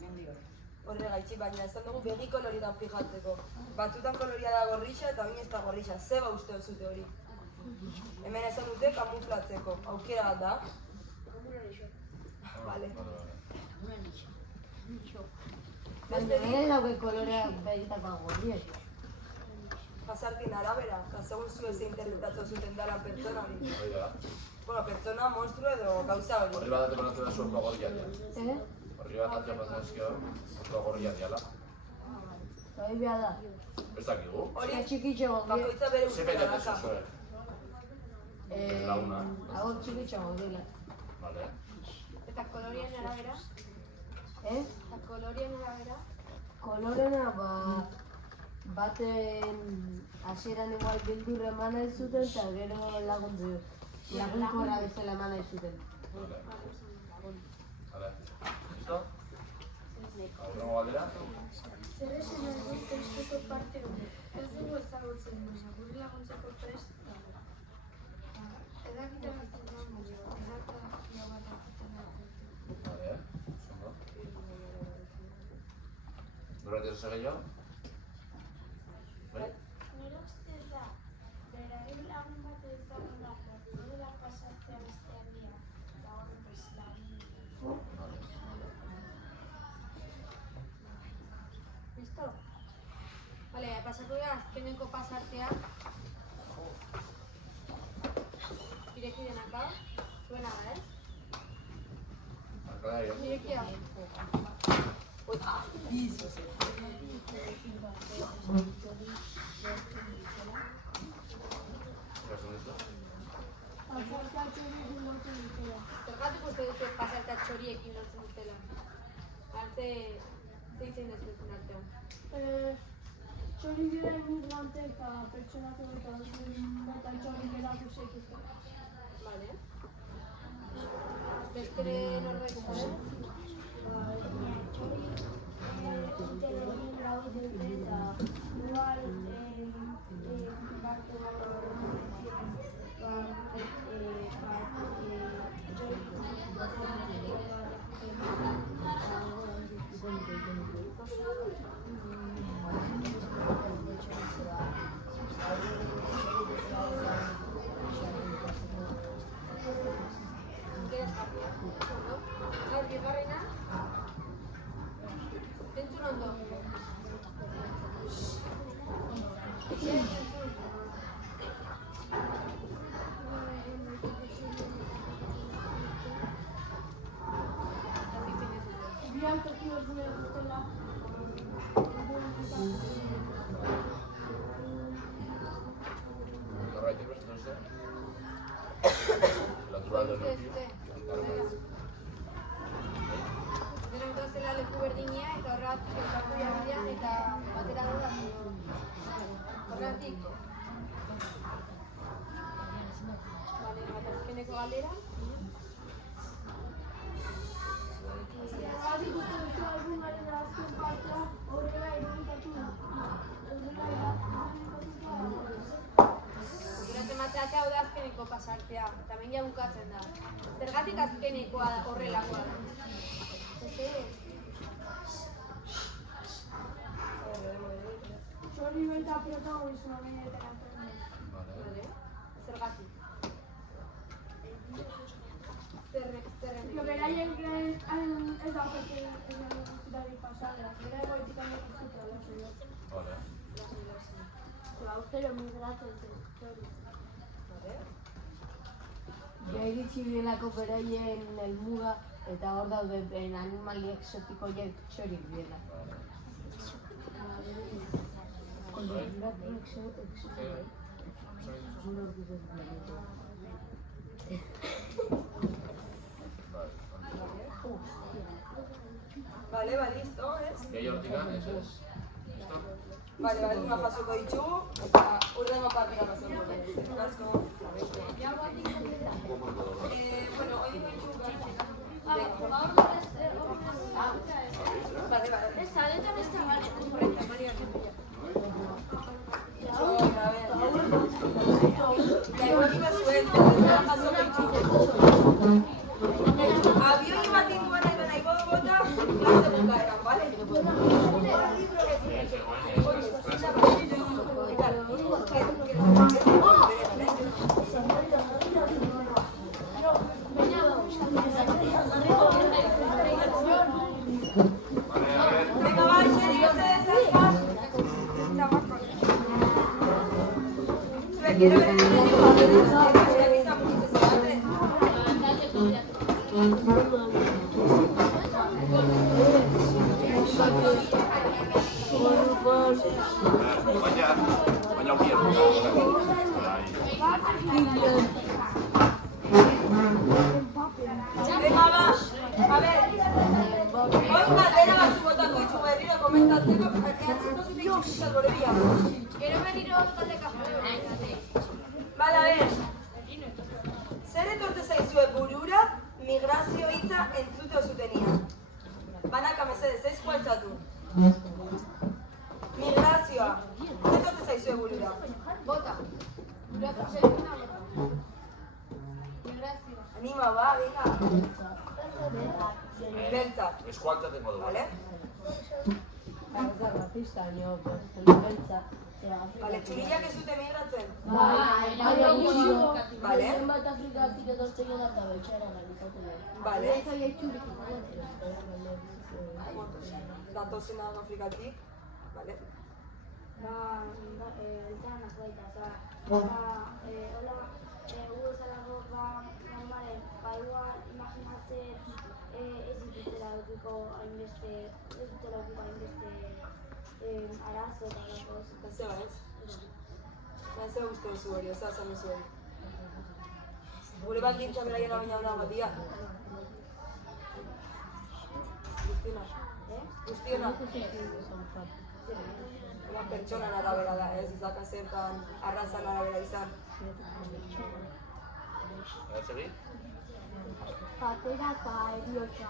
Mendi hori. horre gaitxi, baina esan dugu begi koloritan fijatzeko. Batzutan koloria da gorrixa eta oin ez da gorrixa. Zeba uste duzute hori. Hemen esan dute kamuflatzeko. Aukera bat da. Vale. Baina dauke kolorea begitako gorriak. Pasartin arabera, eta segun zu ez interpretatzen zuten dala pertsona hori. Hori da. Bueno, pertsona, monstru edo gauza Horri hori. bat ateparazte da zuerko gorriak dira. Horri bat ateparazte ezkio, zuerko gorriak diala. Hori behar da. Ez dakigu. Hori, Txikitxo gorriak. bakoitza bere Ze uste pentsatzen daka. zuzuek? Launa. Hau txikitxo gorriak. Vale. Eta kolorien arabera? Eta kolorien arabera? Kolorena, baten hasieran igual bildur eman nahi zuten, eta gero lagunkora bezala eman nahi zuten. Vale. Vale. ¿Listo? Zer esan nahi du testuko parte hori? Ez dugu ezagutzen, baina guri laguntzeko prest dago. Edakita gaztetan baino, edakia bat akiten dago. Vale, ondo. Durante eso gehiago? Bai? Nire ustez da, beraren lagun bat ezagun da, dela pasatzea beste handia, eta hori lagun. Listo? Vale, pasatu da azkeneko pasartea. Ireki denaka, zuena da, ez? Acá yo. Irekia. ¿Qué son esto? Zergatik uste dute pasartea txoriekin lotzen dutela? Arte, zeitzen dezbezun artean. Txori dira inmigrante eta pertsonak eta txori dira kusekiko. Vale. Beste norbait zaren? Interrogin grau dute eta igual Gaur, bigarrena? Entzun ondo. bian toki hori dutela. Norbaitek prestatzen zuen? Natural de Denak dozela leku berdinea eta horregatik elkartu jabidean eta batera doa. Horregatik. Vale, bat azkeneko galdera. Zergatik uste duzu albumaren azken partea horrela irudikatu da. Durante matzatea hau da azkeneko pasartea, eta behin ja bukatzen da. Zergatik azkenekoa da horrelakoa da? Txori baita protagonismoa benetan atzen. Vale. Zergatik? Beraiek ez daukete guztitari pasadera, zera egoitik handik zutela oso. Vale. Austero migratzen zen, txori. Ja iritsi bielako beraien helmuga eta hor daude animali exotiko horiek txorik biela. Vale, listo, ez? Gehiago hortikan, ez? Listo? Vale, una jasoko ditugu, eta urrengo partida pasako. Asko. Bueno, hoy no ditugu Vale. Ez zaretan ez da gari. Abioi bat induan nahi nahiko bota, klase bukaeran, bale? Venga, va, Xeri, no se desasca. Quiero ver el vídeo, me avisa mucho, ¿se vale? Baina ukier. Venga, va. A ver. Hoy galdera batzu botako itxu berriro komentatzeko, atzeko zute itxu alboreria. Gero berriro talde kafeo. Vale, a ver. Zer etorte zaizue burura migrazio hitza entzute osutenean? Banaka mesedez, ez kualtzatu. burura. Bota. Bota. Selekzioa bota. Migrazioa. Anima, ba, venga. Beltza, Eskualtza tengo du, vale? Ez da ratista, nio, beltza. Vale, txurillak ez dute migratzen? Baina gutxi Vale. zenbat Afrikatik etortzen gara eta betxera realizatu da. Vale. Datozena Afrikatik, vale? Eltean azuaita, hola, gu zelago, normalen, igual, imaginatzen, ez dutela edukiko hainbeste, arazo eta gakoz. Zeba ez? Zeba uste duzu hori, oza esan duzu hori. Gure baldintza beraien baina hona batia. Guztiona. Guztiona. Una pertsonan arabera da, ez izaka zertan arrazan arabera izan. Segi? Patera eta eriotxa.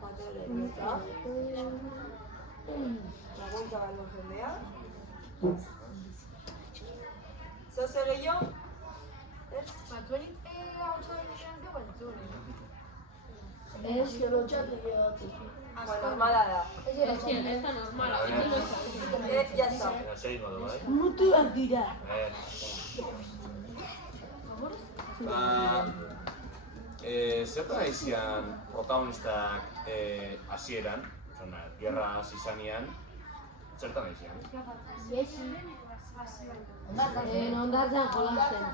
Patera eriotxa. Laguntza baldo jendea. Zer zer gehiago? Batzuenik hau txoren izan zio, batzuenik. Ez, gelotxak egiatu. Normala da. Ez da normala. Ya está. Segi modu, bai? Mutuak dira. Zertan aizian protagonistak hasieran, gerra hasi zanean, zertan aizian? Ondartzan jolasten.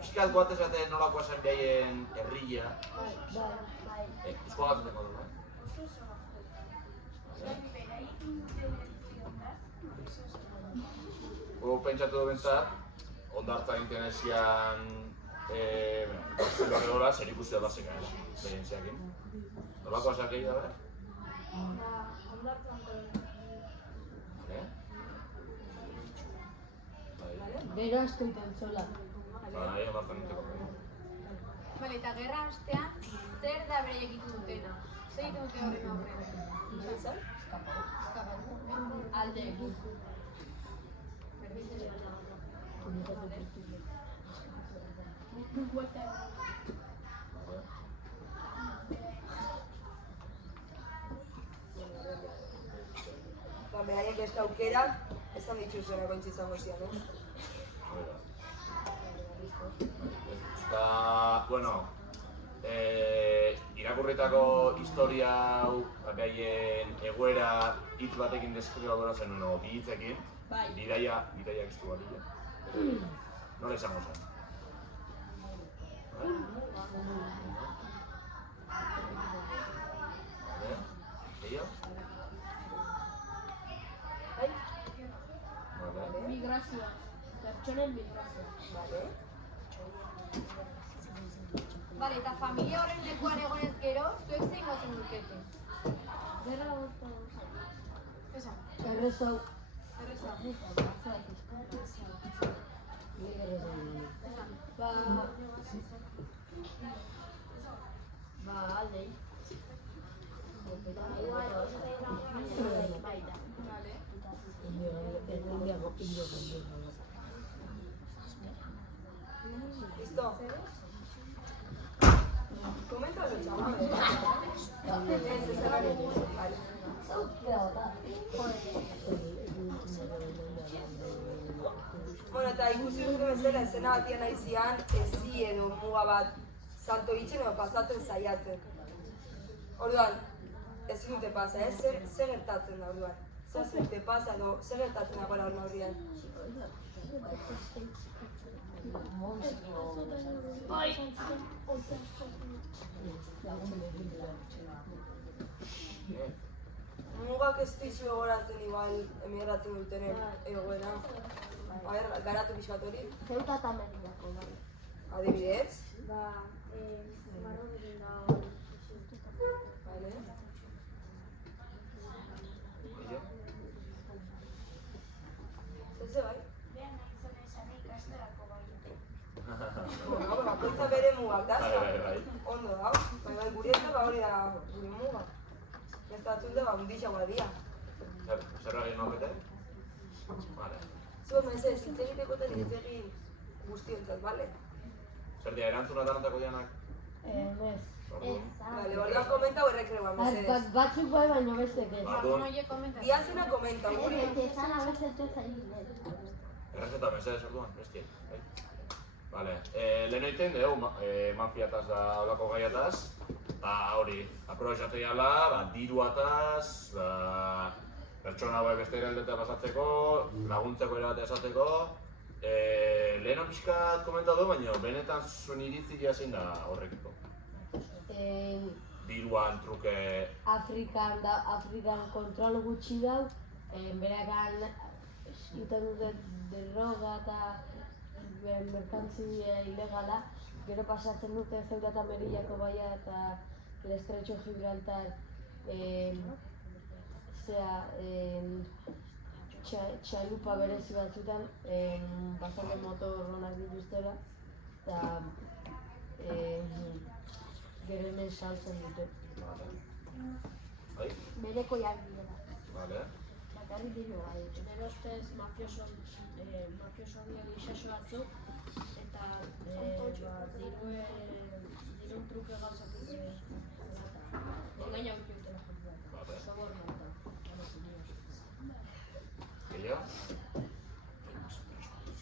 Piskat guatez gate nolakoa zen behaien herria. Eusko gaten dengo du, pentsatu du bentsat, ondartzan intenesian Barcelona zer ikusi da zeka, behien zeakin. Nolakoa zen gehi da, bera? Gero asko iten zola. Ondartzan ninteko. Bale, eta gerra hastean, zer da bere egitu dutena? Zer egiten dute horren aurrean? Zer? Alde. Beraiek beste aukerak, esan dituzuen egointzi izango zian, ez? Eta, bueno, irakurritako historia hau, behaien egoera hitz batekin deskribatu zen, bi hitzekin, bidaiak ez du bat, nola izango zen? Gehiago? Migrazioa. Pertsonen migrazioa. Bale, eta familia horren lekuan egonez gero, zuek zein gozen dukete? Gerra guztu. Esan. Errezau. Errezau. Aldei. Listo? Komentalo, chaval. Ez hori. Vale. Bueno, eta ikusi dute bezala esena batian aizian, ezi edo muga bat salto itxen edo pasatzen saiatzen. Orduan, ezin dute pasa, ez? Zer gertatzen da orduan? Zer dute pasa edo zer gertatzen da gara horrean? Mugak ez dizu egoratzen igual emigratzen dutenen egoera. A ber, garatu pixkat hori. Zeuta eta Melillako, bai. Adibidez? Marrokekin da... Vale. Zer bai? Bakoitza bere mugak da, ondo da, bai guretzat hori da gure mugak. Beste batzunde, hundixa guadia. Zer egin nopete? Vale. Zuen mesez, hitz egitekoten hitz egin guztiontzat, bale? Zer dira, erantzuna danantako janak? Ez. Vale, orduan komenta o errekreua, mesez. Batzuk bai, baina bestek ez. Orduan, Diazena komenta, guri. errezeta mesez, orduan, bestia. Vale, lehen egiten dugu mafiataz da olako gaiataz. Hori, aprobetxatzei gala, diruataz, pertsona hauek beste iraldetea pasatzeko, laguntzeko ere batea esateko. Lehen pixkat komentatu, baina benetan zuen iritzia zein da horrekiko? Diruan, truke... Afrikan kontrol gutxi dau, berakan iten dute droga eta merkantzia ilegala, gero pasatzen dute Ceuta eta Melillako baia eta el Estrecho Gibraltar txalupa berezi batzutan bastante motor onak dituztela eta gero hemen saltzen dute. Bai? Bereko jarri da. Vale. Bakarrik diru bai. Nire ustez mafioso dira gixaso batzuk eta diru truke gauzak engaina utziutela joan. Soborno eta. Gehiago?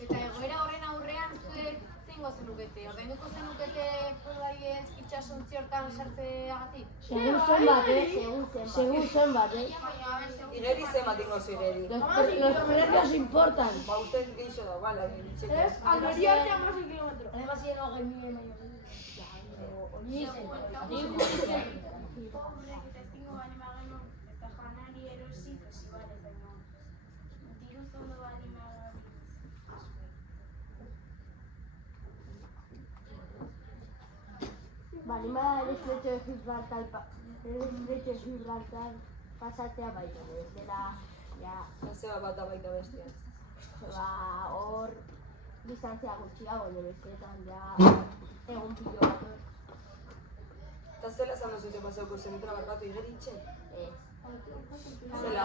Eta egoera horren aurrean zuek zingo zenukete? Ordainduko zenukete ez itxasontzi hortan sartzeagatik? Segun zenbat, Igeri zenbat ingo zu igeri. Los precios importan. Ba, uste geixo da, bala, egitxeko. Almeria artean 6 kilometro. Además, ya no hay mil años. Pobrek eta ezingo bali magenu eta janari erosi, pues igual ez baino. Diru zondo bali magenu. Bali bada el estrecho de Gibraltar pasatzea baita, dela, ja, Zeba bat da baita bestia. hor distantzia gutxi dago, besteetan, ja, egun pilo bat hor. Eta zela esan duzute pasauko zenutela barkatu igeri itxe? Ez. Zela.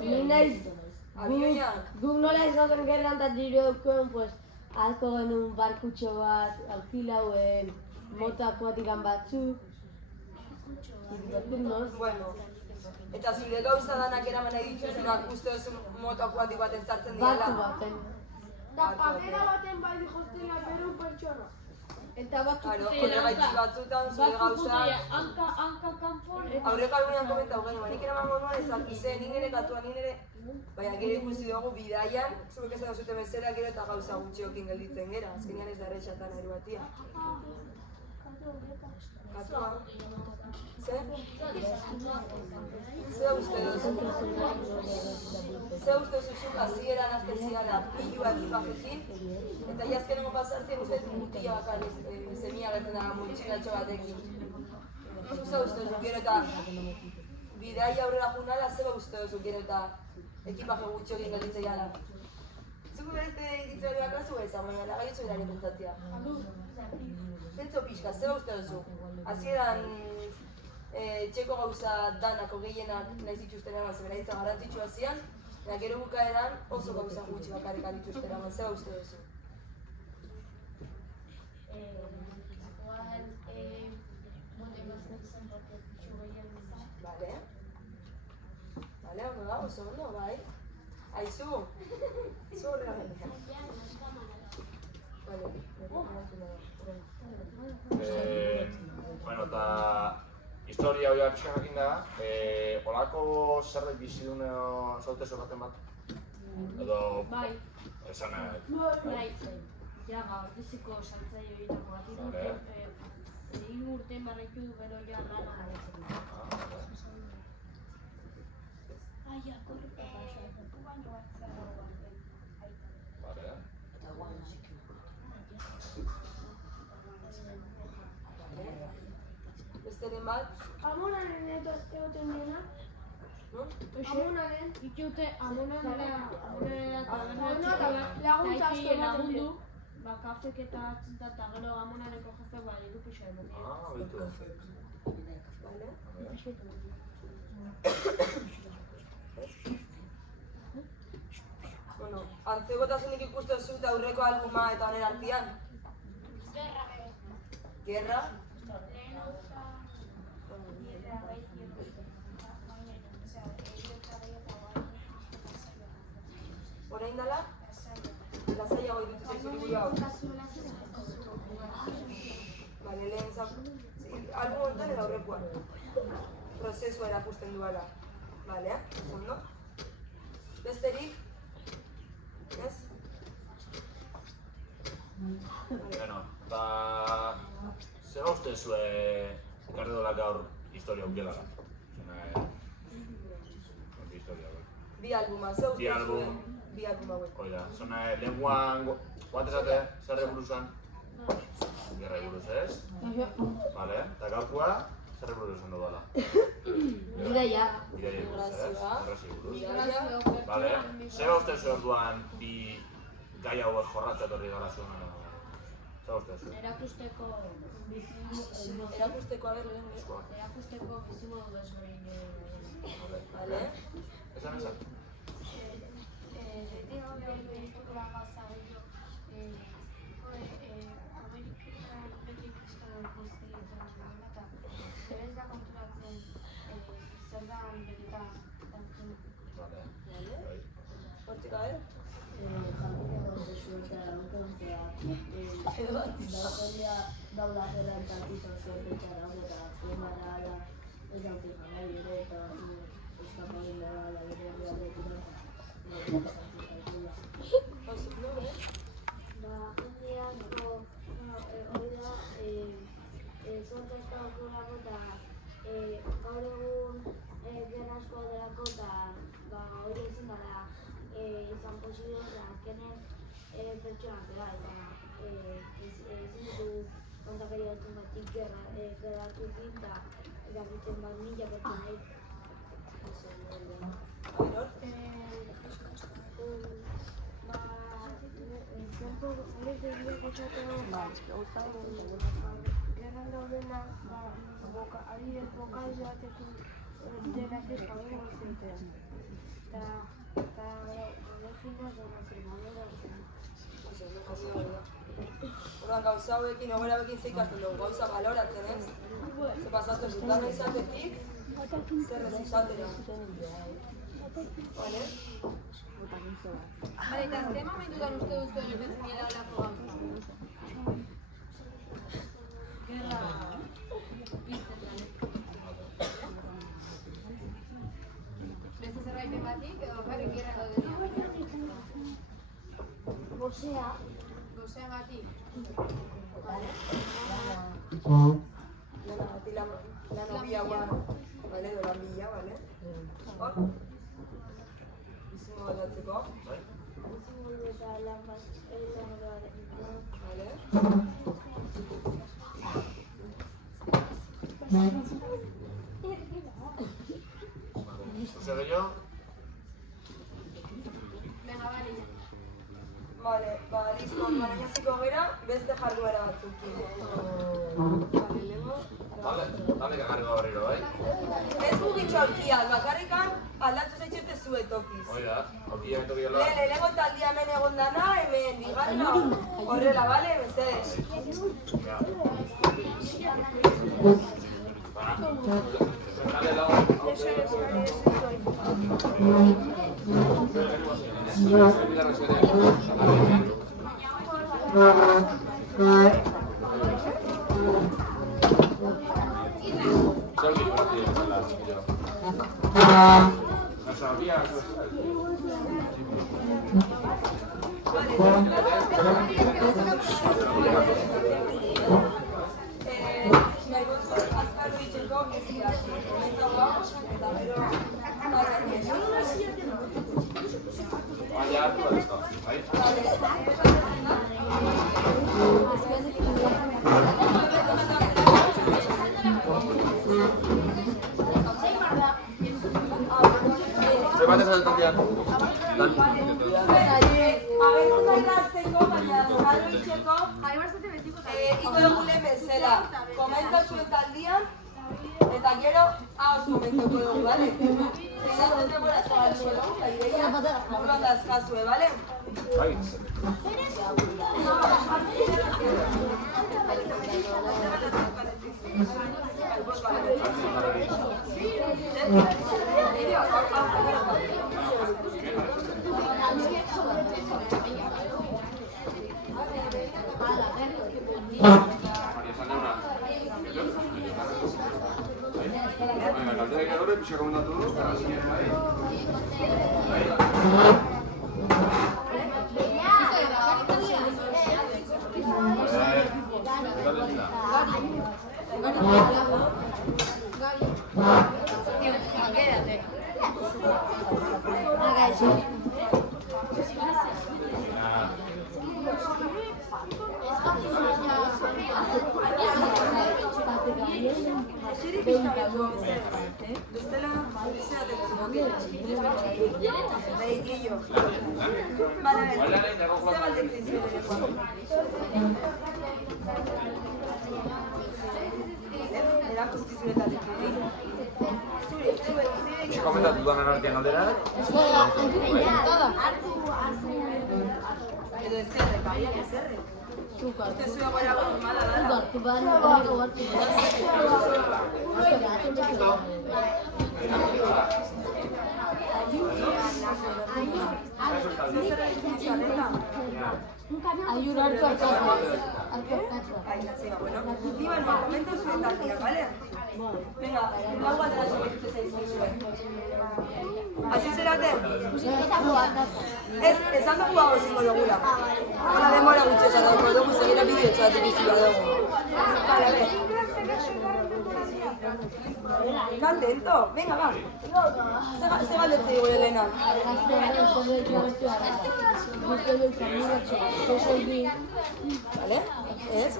Ni naiz, Abioian? guk nola izaten gerran eta diru daukuen, pues, ahalko genuen barkutxo bat, alkilau, moto akuatikan batzuk. Divertirnos. Bueno. Eta zure gauza danak eraman nahi dituzunak uste duzu moto akuatiko baten zartzen Batu direla? baten. Eta papera baten bai dijostela berun pertsona. Eta batzuk Claro, kollegaitxi batzutan zure gauzak... Hanka kanpon. Aurreko algunean komentau genuen, nik eramango nuen ezak izen, ni nire katua, ni nire... Baina gero ikusi dugu bidaian, zuek esan duzute bezala gero eta gauza gutxiokin gelditzen gera, azkenean ez da errexatan ari batia. Katua? Zer? Zer uste duzu? Zer uste duzu zuk hasieran hasten ziala pilua ekipajekin, eta jazkenengo pasartzen uste mutia bakarrik zemia gertzen da motxilatxo batekin. Zer uste duzu gero eta bidai aurrera junala, zer uste duzu gero eta ekipaje gutxiokin gelditzen gala? Zuko beste ditzen hori bakazu ezan, baina lagaiotxo erari pentsatzea. Pentso pixka, zer uste duzu? Hasieran txeko gauza danako gehienak nahi zituzten eman, zebera hitza garantzitsua zian, baina gero bukaeran oso gauza gutxi bakarrik dituzten eman, zer uste duzu? Vale. Vale, ondo da, oso ondo, bai. Aizu, zu horrean. Vale, Bueno, eta historia hori pixka jakin da, olako zerbait biziduneo zaute zokaten bat? Edo... Bai. Esan Bai. Ja, gaur diziko saltzaile egiteko bat. 3 urte barretu gero ja lana garatzen. Aia, korre baino bat zara Vale. besteren bat, Amonaren egoten diena. non? Amonaren. Ikute amonaren laguntza asko ematen lagundu, kafek eta hartzen eta gero gamonareko jefek diru pixa eman dira. Beitu. Vale? Bueno, antzekotasunik ikusten zu eta aurreko albuma eta honen artean? Gerra? Orain dela? Lasaiago iruditu zaizu liburu hau? Bale, lehen album honetan edo aurrekoan. Prozesua erakusten duela. Bale, ondo? Besterik? Ez? Bueno, zer uste zue ekarri dola gaur historia unkelara? Historia, bai. Bi albuma, zer uste Bi album. zuen? Bi album hauek. Oida, zona lenguan guantezate zerre buruzan? Gerra buruz, ez? Vale, eta gaurkoa zerre buruzan du dala? Bidaia. Bidaia buruz, ez? Errazi buruz. Bidaia. Vale, zer uste zuen orduan bi gai hauek jorratzat horri gara zuen? Zer uste zuen? Erakusteko Erakusteko, aber, lehen. erakusteko bizimodu desberdin. Vale. Esan esan? Vale. Hortik, aber? Daula gerra eta akizazioa betxara eta primara ala ez daute janai ere eta eskapagin dara ala bere herrialdeetan. Jendeako hori da zortezka okurako eta gaur egun gerra asko delako eta hori ezin gara izan posible eta azkenen pertsonak dira eta ezin ditu kontakari batzun batik gerratukin eta eragiten bat mila pertsonai. Tempo horiek egiako txateo gerran daudena adibidez bokal joatekin denak ez gaur zinten. Eta horrekin dena Orduan gauza hauekin, ogera hauekin ze ikasten dugu, gauza baloratzen, ez? Ze pasatu ez dut izatetik, zer ez izatera. Vale? Bale, eta azken momentutan uste duzu ere pentzen dira olako gauza. Gerra pizten dira. Beste zerbait batik edo jarri gerra gaudenia. Gozea. Gozea batik. Vale? Lana biagoa, vale, dolan bila, vale? Hor? Bizimo aldatzeko. Bizimodu eta lan bat egiten Vale? Zer gehiago? Venga, bale. Vale, listo, marainaziko gera, beste jarduera batzukin. Vale, lehenko. Dale kagarriko berriro, bai? Ez mugitxo aurkiak, bakarrikan aldatu zaitxete zue tokiz. Oida, aurkia beto biola. Lehenko taldia hemen egon dana, hemen bigarna, horrela, bale, mesedez. Ja. Dale lau. Rebate esa distancia. A ver, ¿cómo asko, baina azkaro itxeko, Jai bastante betiko iko egunen bezala. Komentatu eta aldian, eta gero, hauz komentako dugu, bale? Zeinatzen denbora azkazue dugu, eta ideia, buruan da azkazue, bale? Bai, Bestela, zeraten zumoke. Behikillo. Bale, ze galdetzen zuen. Erakusti zure taldekidei. Zure. komentatu duan artean galdera. Edo ezerrek, abian ezerrek. Uste zuen gora normala dara. Zer egiten zuareta? Ayuda hartu. Iban, komenta zuen taldiak, bale? Venga, lau galdera zuen zaizun zuen. Hasi zerate? Ez, esan dugu hau ezingo dugula. Hora demora gutxe esan dugu, segera bideo txatik izila dugu. Vale, a ver. Contento, venga, va. Ze galdetzen digu, Elena? Vale? Ez?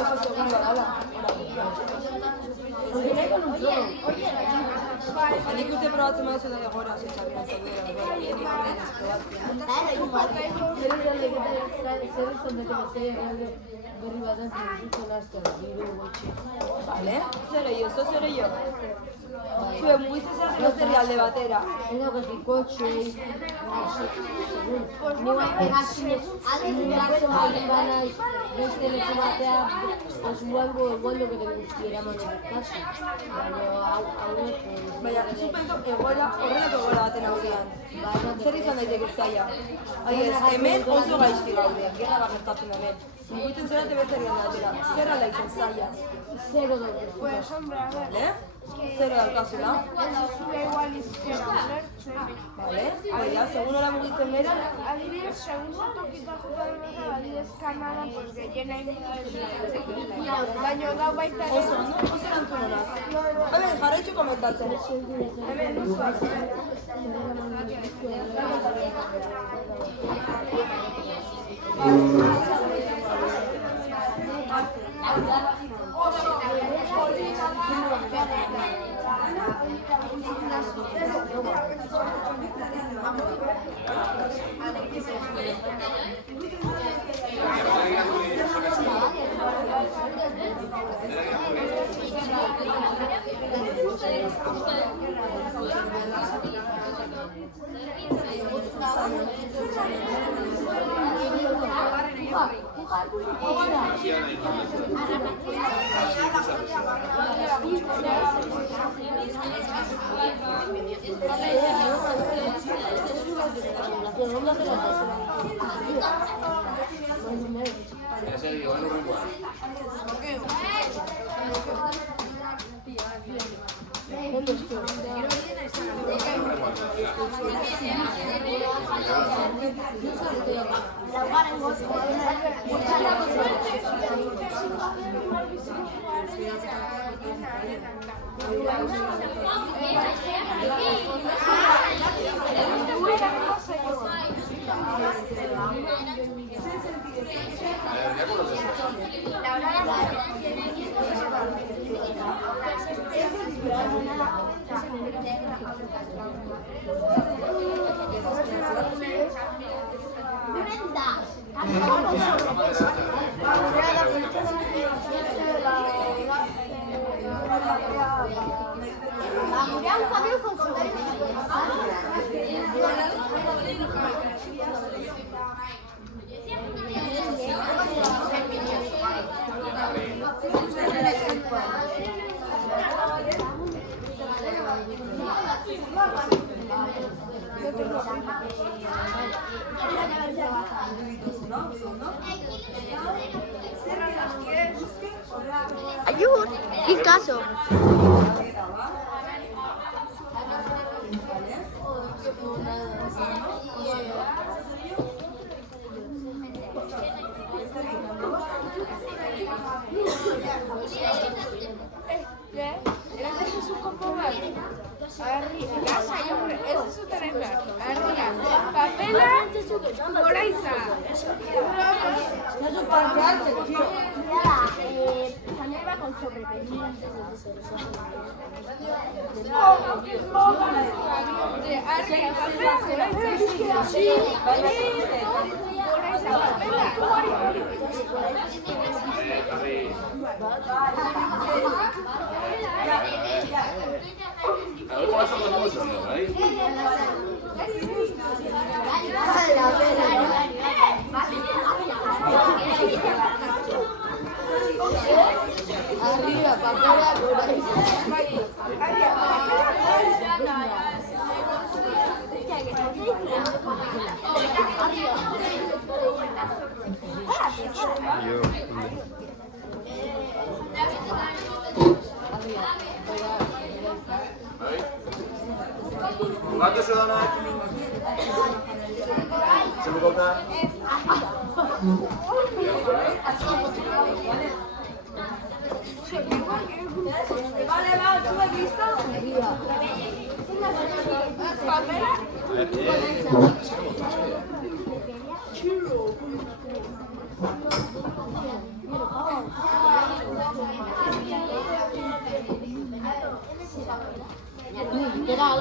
Oso segunda dala. Nik uste probatzen mazu da egora, zitzabian Vale? Zer egin, zer egin? Zue mugitzen zer gazterri alde batera. Venga, pues mi coche. Ni beste leku batea, pues igual lo que te gustiéramos en el caso. Baina, zupento egoera, horrelako egoera baten aurrean. Zer izan daiteke zaila? Adibidez, hemen oso gaizki gaude, gerra bat gertatzen hemen. Mugitzen zerate beste egin datera, zer alda izan zaila? Zero de Pues hombre, a ver. Vale? Zer daukazula? Zure igual izquierda, ulertzen. Vale? Baina, segun hola mugitzen bera? Adibidez, segundo tokita jotan bezala, adibidez kanala, pues gehiena inbidez. Baina gau baita ere. Oso erantzun hona. Hemen, jarraitxu komentatzen. Hemen, duzuak. Ayur, ¿qué caso? Hoy por eso no mucho, ¿no? Arriba, papera, Yo, Bat oso danak? Zemukauta? Vale, va, zuek listo? Literal.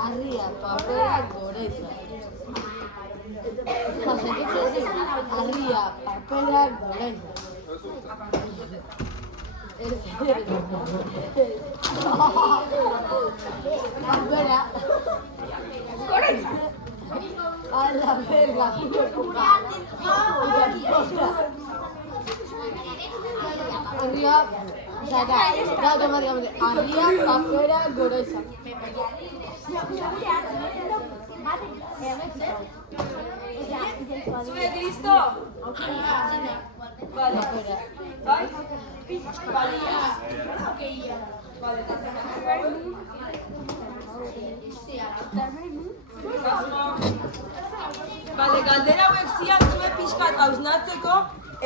Arria, papera, goreza. Arria, papera, goreza. Papera. Goreza. A la verga, Arria, saca, automáticamente. Arria, papera, goreza. Zuek listo? Vale. Bai? Vale. Vale, galdera hauek zian zuek pixkat hausnartzeko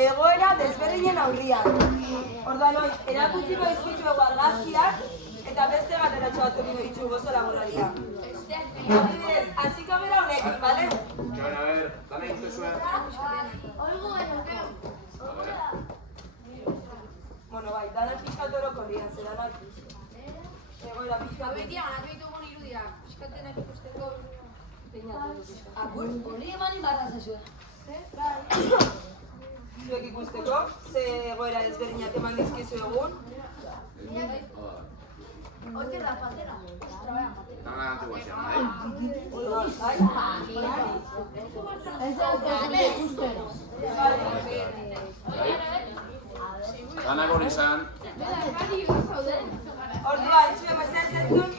egoera desberdinen aurrian. Orduan, erakutsiko dizkizuegu argazkiak eta beste galderatxo batzuk egin ditugu gozo laboralia. Adibidez, hasiko gara honekin, bale? A ver, dame usted suena. Bueno, bai, danak pixkat orokorrian, zer danak egoera pixkat. Betia, ganatu ditugun irudiak. Piskatenak ikusteko. Agur? Hori eman inbarra zezue. Zuek ikusteko, ze egoera ezberdinak eman dizkizu egun. Oite da, patera. Dame antigua zian, Danak hori izan. Orduan, zuen mesedez entzun,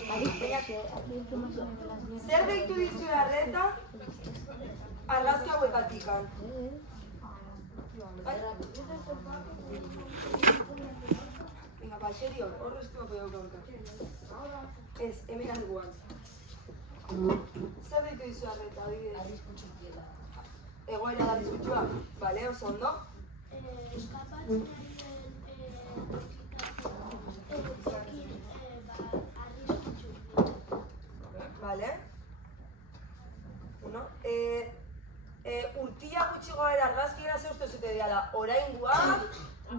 zer deitu dizu arreta argazki hauekatikan? Venga, pa, serio, hor restu bako daukanka. Ez, hemen alguan. Zer deitu dizu arreta, adibidez? Egoera da bizkutsua, bale, oso ondo? Vale. no? Urtia gutxi goera argazkiena ze uste zute diala, oraingoa,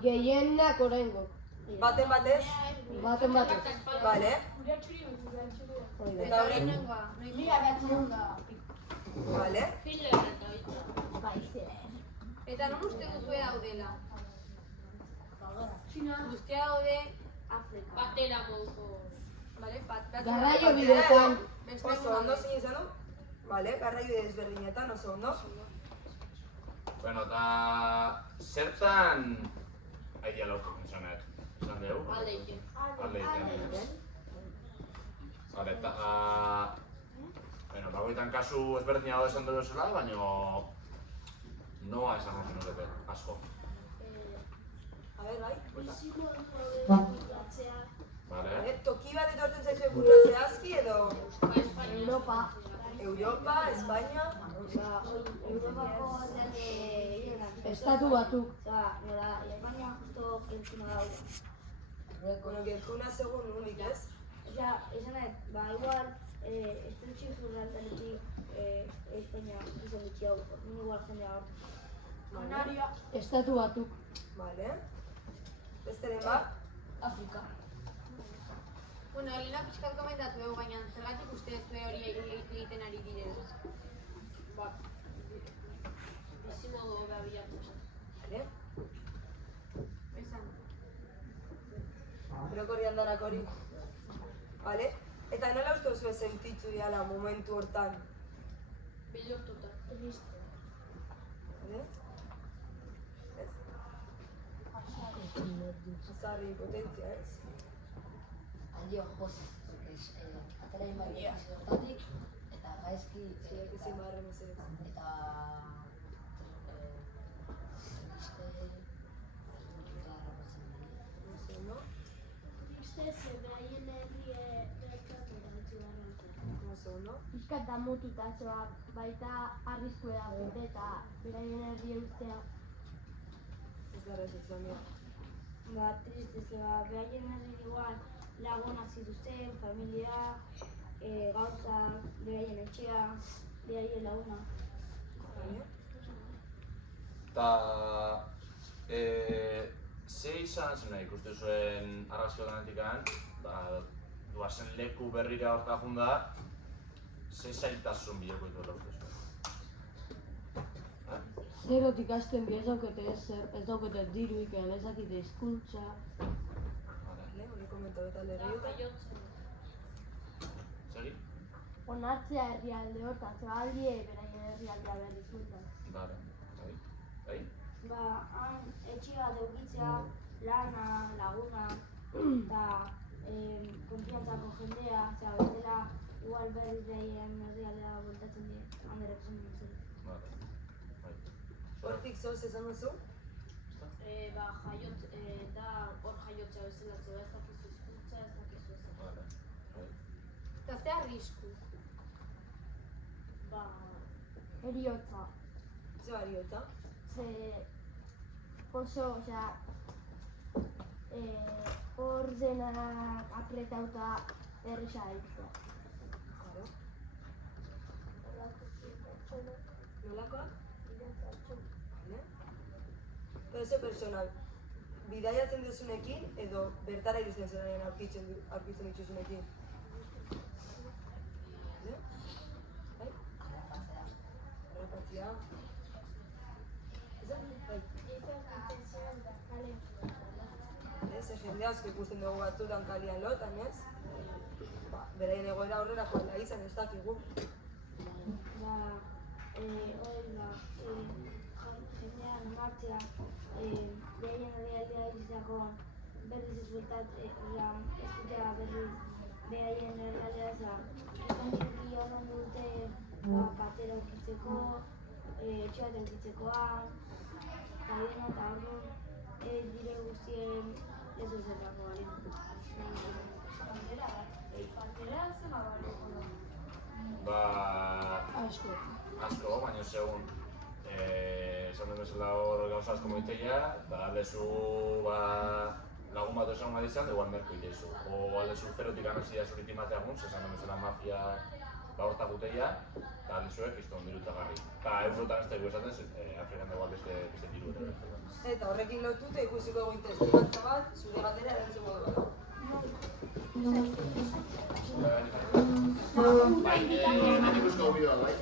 Gehienak oraingo. baten batez, Baten batez. bale? Eta hori, bale? Eta non uste duzue daudela? Guztia daude Afrika. Batera moduko. Bale, Garraio bideetan. Oso ondo zein izan du? Bale, garraio desberdinetan oso ondo. Bueno, eta zertan aidea lortu izan dugu? Aldeite. Aldeiten. Bale, eta... Bueno, bagoitan kasu ezberdina esan dugu zela, baina... Noa esan dut nukete, asko. A ber, bai? Bale. Toki bat etortzen zaizue burua zehazki edo... Europa. Europa, Espainia... Europako Estatu batuk. nola, Espainia justo gertuna daude. Bueno, gertuna segun unik, ez? Osea, esan nahi, igual, estretxi jurraltaretik Espainia izan gutxi hau, igual jendea hor. Kanaria. Estatu batuk. Bale. Besteren bat? Afrika. Bueno, Elena pixkat komentatu dugu, baina zergatik uste zue hori egiten ari direla? Bizimodu hobea bilatzen. Bale. Esan. Orokorrian danak hori. Bale. Eta nola uste zuen sentitzu diala momentu hortan? Bildurtuta. Bale? Ez? Azarri potentzia, ez? Aldio, Jose, atera inbarri hortatik, eta gaizki, Ziak ezin barra mesedez. eta Oso, no? Oso, no? Pizkat damututa zoa, baita arrisku edagute eta beraien herri ustea. Ez da rezetzen, mira. Triste, behaien herri igual lagunak zituzten, familia, gauza, beraien etxea, beraien laguna. Bale? Eta... Ze izan zen nahi ikusten zuen argazki honetikan, duazen leku berrira horta junda, ze zailtasun biloko ditu uste zuen? Zerotik hasten bi ez daukete ezer, ez daukete diruik, ez dakite hizkuntza. Bale, hori komentatu eta lerriotan. Segi? Onartzea herrialde hortan, zebaldie beraien herrialdea behar dizultan. Bale, bai? Han etxe bat eukitzea, lana, laguna, eta konfiantzako jendea, bestela igual berriz beraien herrialdea bueltatzen die, handerek zen nintzen. Bale, bai. Hortik zoz esan duzu? Jaiotz, da hor jaiotzea bezala zeba, ez dakizu hizkuntza, ez dakizu ez. Bale, bai. Eta ze arrisku? Heriotza. Ze bariotza? Ze oso, hor denak apretauta erresa daitzea. Claro. Nolakoak? Bale. Pero ze persona, bidaiatzen duzunekin edo bertara iristen zeraren aurkitzen dituzunekin? Bale? Bai? Harrapatzea. Ezan? Bai. Ez, jende asko ikusten dugu batzutan kalian lotan, ez? Beraien egoera aurrera joan izan ez dakigu. Jendean martxea, beraien herrialdea izateko berriz ez bueltatzea, ez dutea berriz beraien herrialdea eskaintzuki honen dute batera eukitzeko, etxe bat eukitzekoan, eta dena eta orduan dire guztien ez duzetako bali. Partera zema baleko da? Asko, baina segun esan den bezala hor gauza asko moiteia, eta aldezu lagun bat esan bat izan, igual merko itezu. O aldezu zerotik anazia zuritin bateagun, esan den bezala mafia horta guteia, eta alizuek izton diruta garri. Eta eurotan ez dago esaten, Afrikan dagoa beste diru eta. Eta horrekin lotuta ikusiko egun testigantza bat, zure galdera erantzungo duela. Bai, nahi ikusko bideoa, bai?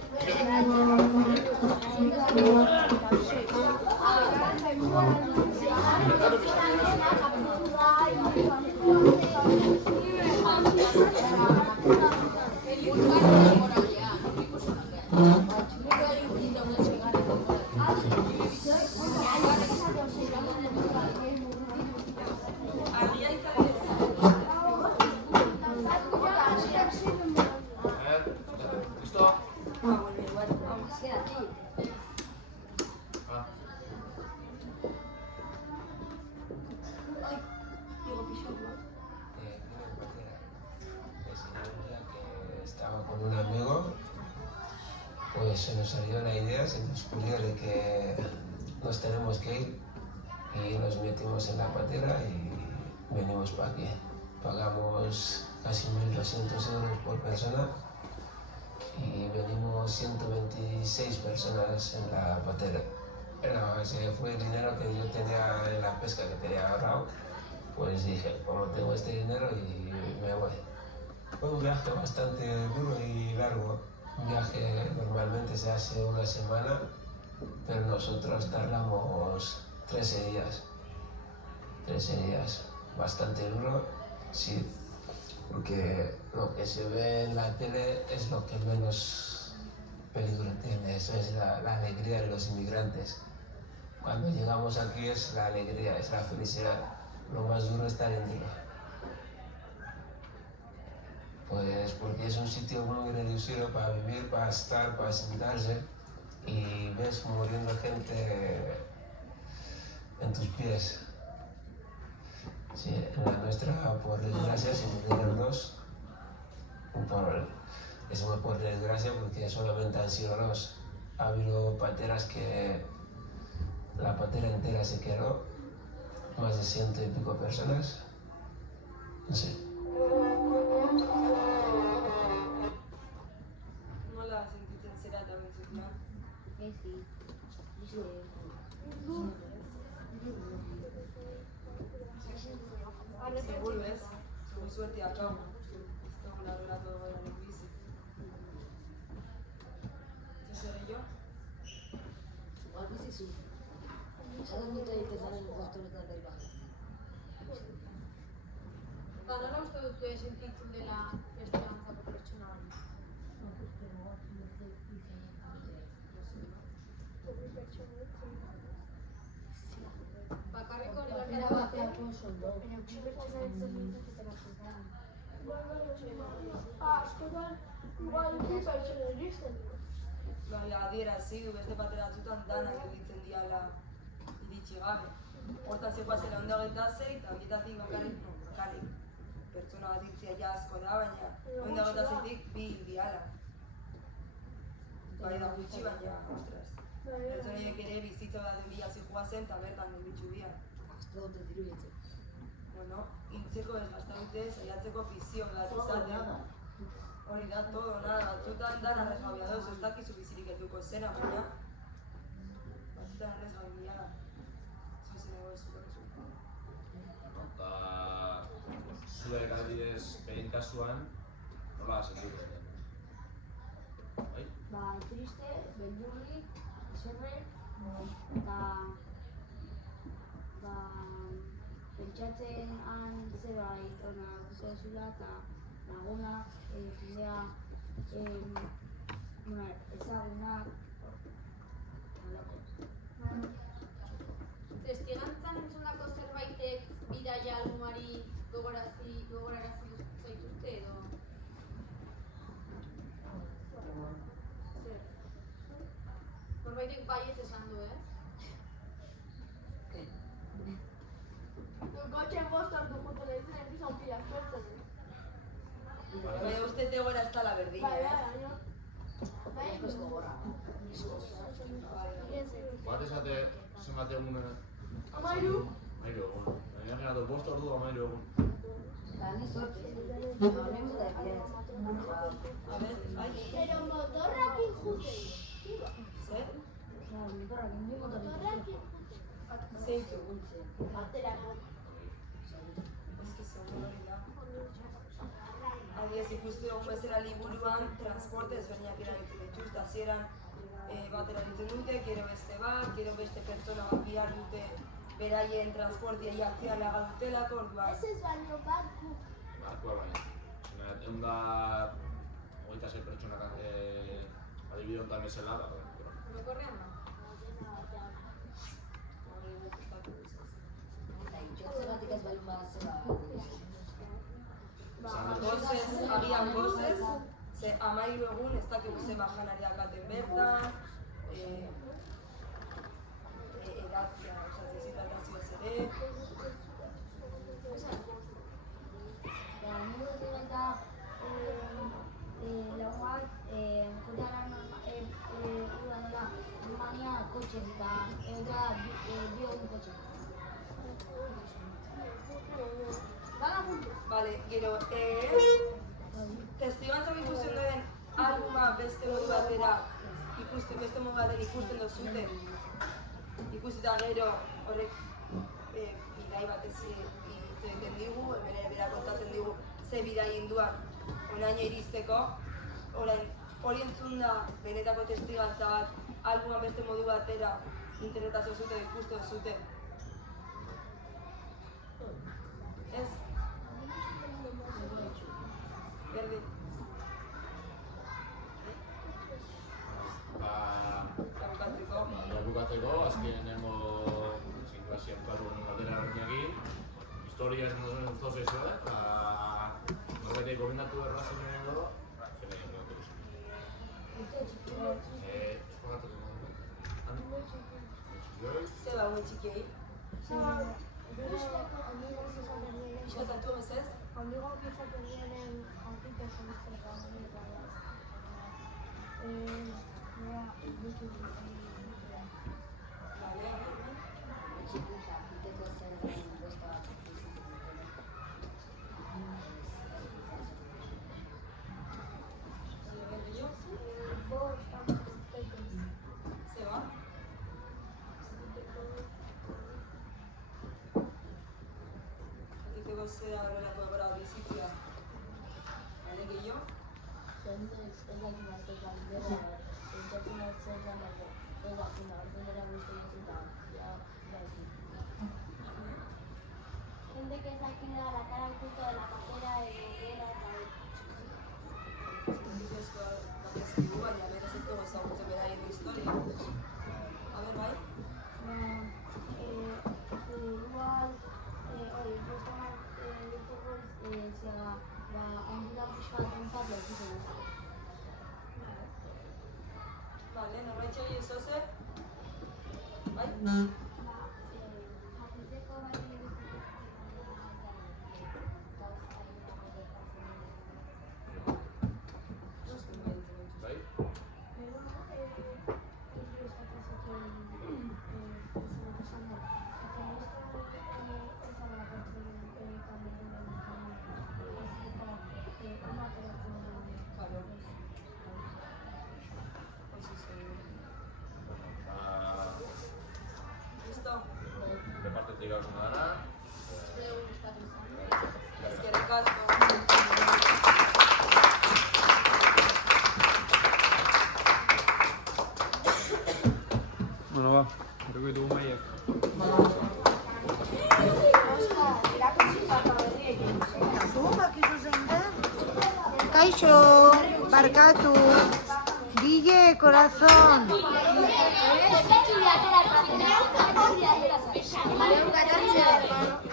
Listo? Bueno, igual, vamos. Ah. Que estaba con un amigo, pues se nos salió la idea, se nos ocurrió de que nos tenemos que ir y nos metimos en la patera y venimos para aquí. Pagamos casi 1.200 euros por persona y venimos 126 personas en la patera. Pero ese fue el dinero que yo tenía en la pesca que tenía ahorrado, pues dije, como tengo este dinero y me voy. Fue un viaje bastante duro y largo. Un viaje normalmente se hace una semana, pero nosotros tardamos 13 días. 13 días. Bastante duro, sí, porque lo que se ve en la tele es lo que menos peligro tiene. Eso es la alegría de los inmigrantes. Cuando llegamos aquí es la alegría, es la felicidad. Lo más duro es estar en tierra. Pues porque es un sitio muy reducido para vivir, para estar, para sentarse y ves muriendo gente en tus pies. Sí, en la nuestra, por desgracia, se murieron dos. Eso fue por desgracia porque solamente han sido dos. Ha habido pateras que la patera entera se quedó, más de 100 y pico personas. No sé. Nola sentitzen zera eta bentzutia? Seguro ez, seguro suertea akau. Ez dago larreratu gogarik bizi. Zer jo? Bizizu. Esan dut egiten zaren gostoretan da iba. Eta nola uste duzu sentitzen dela bestegantzako pertsona hori? Bakarriko hori bakera batean. Askotan, igual bi pertsona iristen. Bai, adierazi du beste bateratzutan danak gelditzen diala iritsi gabe. Hortan zegoazela 126 eta bietatik bakarrik. Pertsona bat hiltzea ja asko da, baina 126tik bi hil diala. Bai da gutxi, baina, ostras. Pertsoniek ere bizitza baten bila zijoazen eta bertan gelditzu dira. Azte dute diru jetzen. Bueno, hiltzeko ez gazta dute, saiatzeko bizio bat izaten. Hori da, todo, nada, batzutan dan arrezgabia dauz, ez dakizu bizirik etuko zera, baina batzutan arrezgabia da. Zuzen egoezu. Eta zuek adibidez behin kasuan, nola sentitu zen? Bai? Ba, triste, beldurrik, haserre, eta pentsatzen han zerbait ona zuzula eta lagunak, jendea, ezagunak, Testigantzan entzundako zerbaitek bidaia albumari gogorarazi zaituzte edo? Zer? Norbaitek baiet esan du, ez? Kotxen bost ordu juten egiten empizan pila sortzen. Baina uste tegora ez dala berdina, Bai, Ez gogorra. Bat esate, zenbat egun... Amairu. Amairu egun. Baina genatu, 5 ordu 13 egun. Ni zortzi. Nik uste da bidez. A ber, bai? Pero motorrakin jute. Zer? Motorrakin. Zeintzu? Aterako. Eski segur hori da. Adiez ikustu egun bezala liburuan, transporte ezberdinak erabiltzen dituzte, hasieran bat erabiltzen dute, gero beste bat, gero beste pertsona bat bihar dute beraien transportia jartzea laga dutelako, orduan. Ez baino barku. Barkua baina. Egun da 26 pertsonak adibide honetan bezala, Orokorrean da. Eta itxotzegatik ez baldin badazela. Gozez, agian gozez, ze 13 egun ez dakigu ze bajanariak baten bertan, deshidratazioaz ere. Ni dut eta laguak jotaran udan da Rumania kotxe eta bi egun kotxe. Vale, gero, testigantzak ikusten duen albuma beste modu batera beste modu baten ikusten duzute. Ikusita gero horrek bidai batez egiten digu, bera kontatzen digu ze bidai induan onaino iristeko. Hori entzun da benetako testigantza bat, albuma beste modu batera interpretazio zute ikusten zute. Ez? Berdin. Bukatzeko, azkenengo klasien bukatu batera horrekin historia esan duzuen guztau zaizue, eta norbaitek gomendatu errazien edo, zene egin gomendatu duzu. Espagatzeko modu. Zeba guen txikiei? Iskatatu mesez? Conmigo quizá que vienen aunque son Iteko zer den beste bat. Zeba? Iteko zera horrelako egora bizitzea. Hale gehiago? Gente, ez dakit martetan bera, pentsatzen dut zer zanako, ez dakit martetera guzti eta gente que se alquila la cara al punto de la pantera Zentuzko batezigu, baina berez ez dugu ezagutzen beraien historia. A ber, bai? igual, hori, bostanak ditugu, zera, ondura pixka bat entzat lortuko dugu. Vale, norbaitxai ez oze? Bai? Jakiteko bai Bai? Listo? Repartetik gauzuna dana. Eskerrik asko. Bueno, ba, erreko ditugu maiak. Kaixo, barkatu. Guille, corazón. León 14.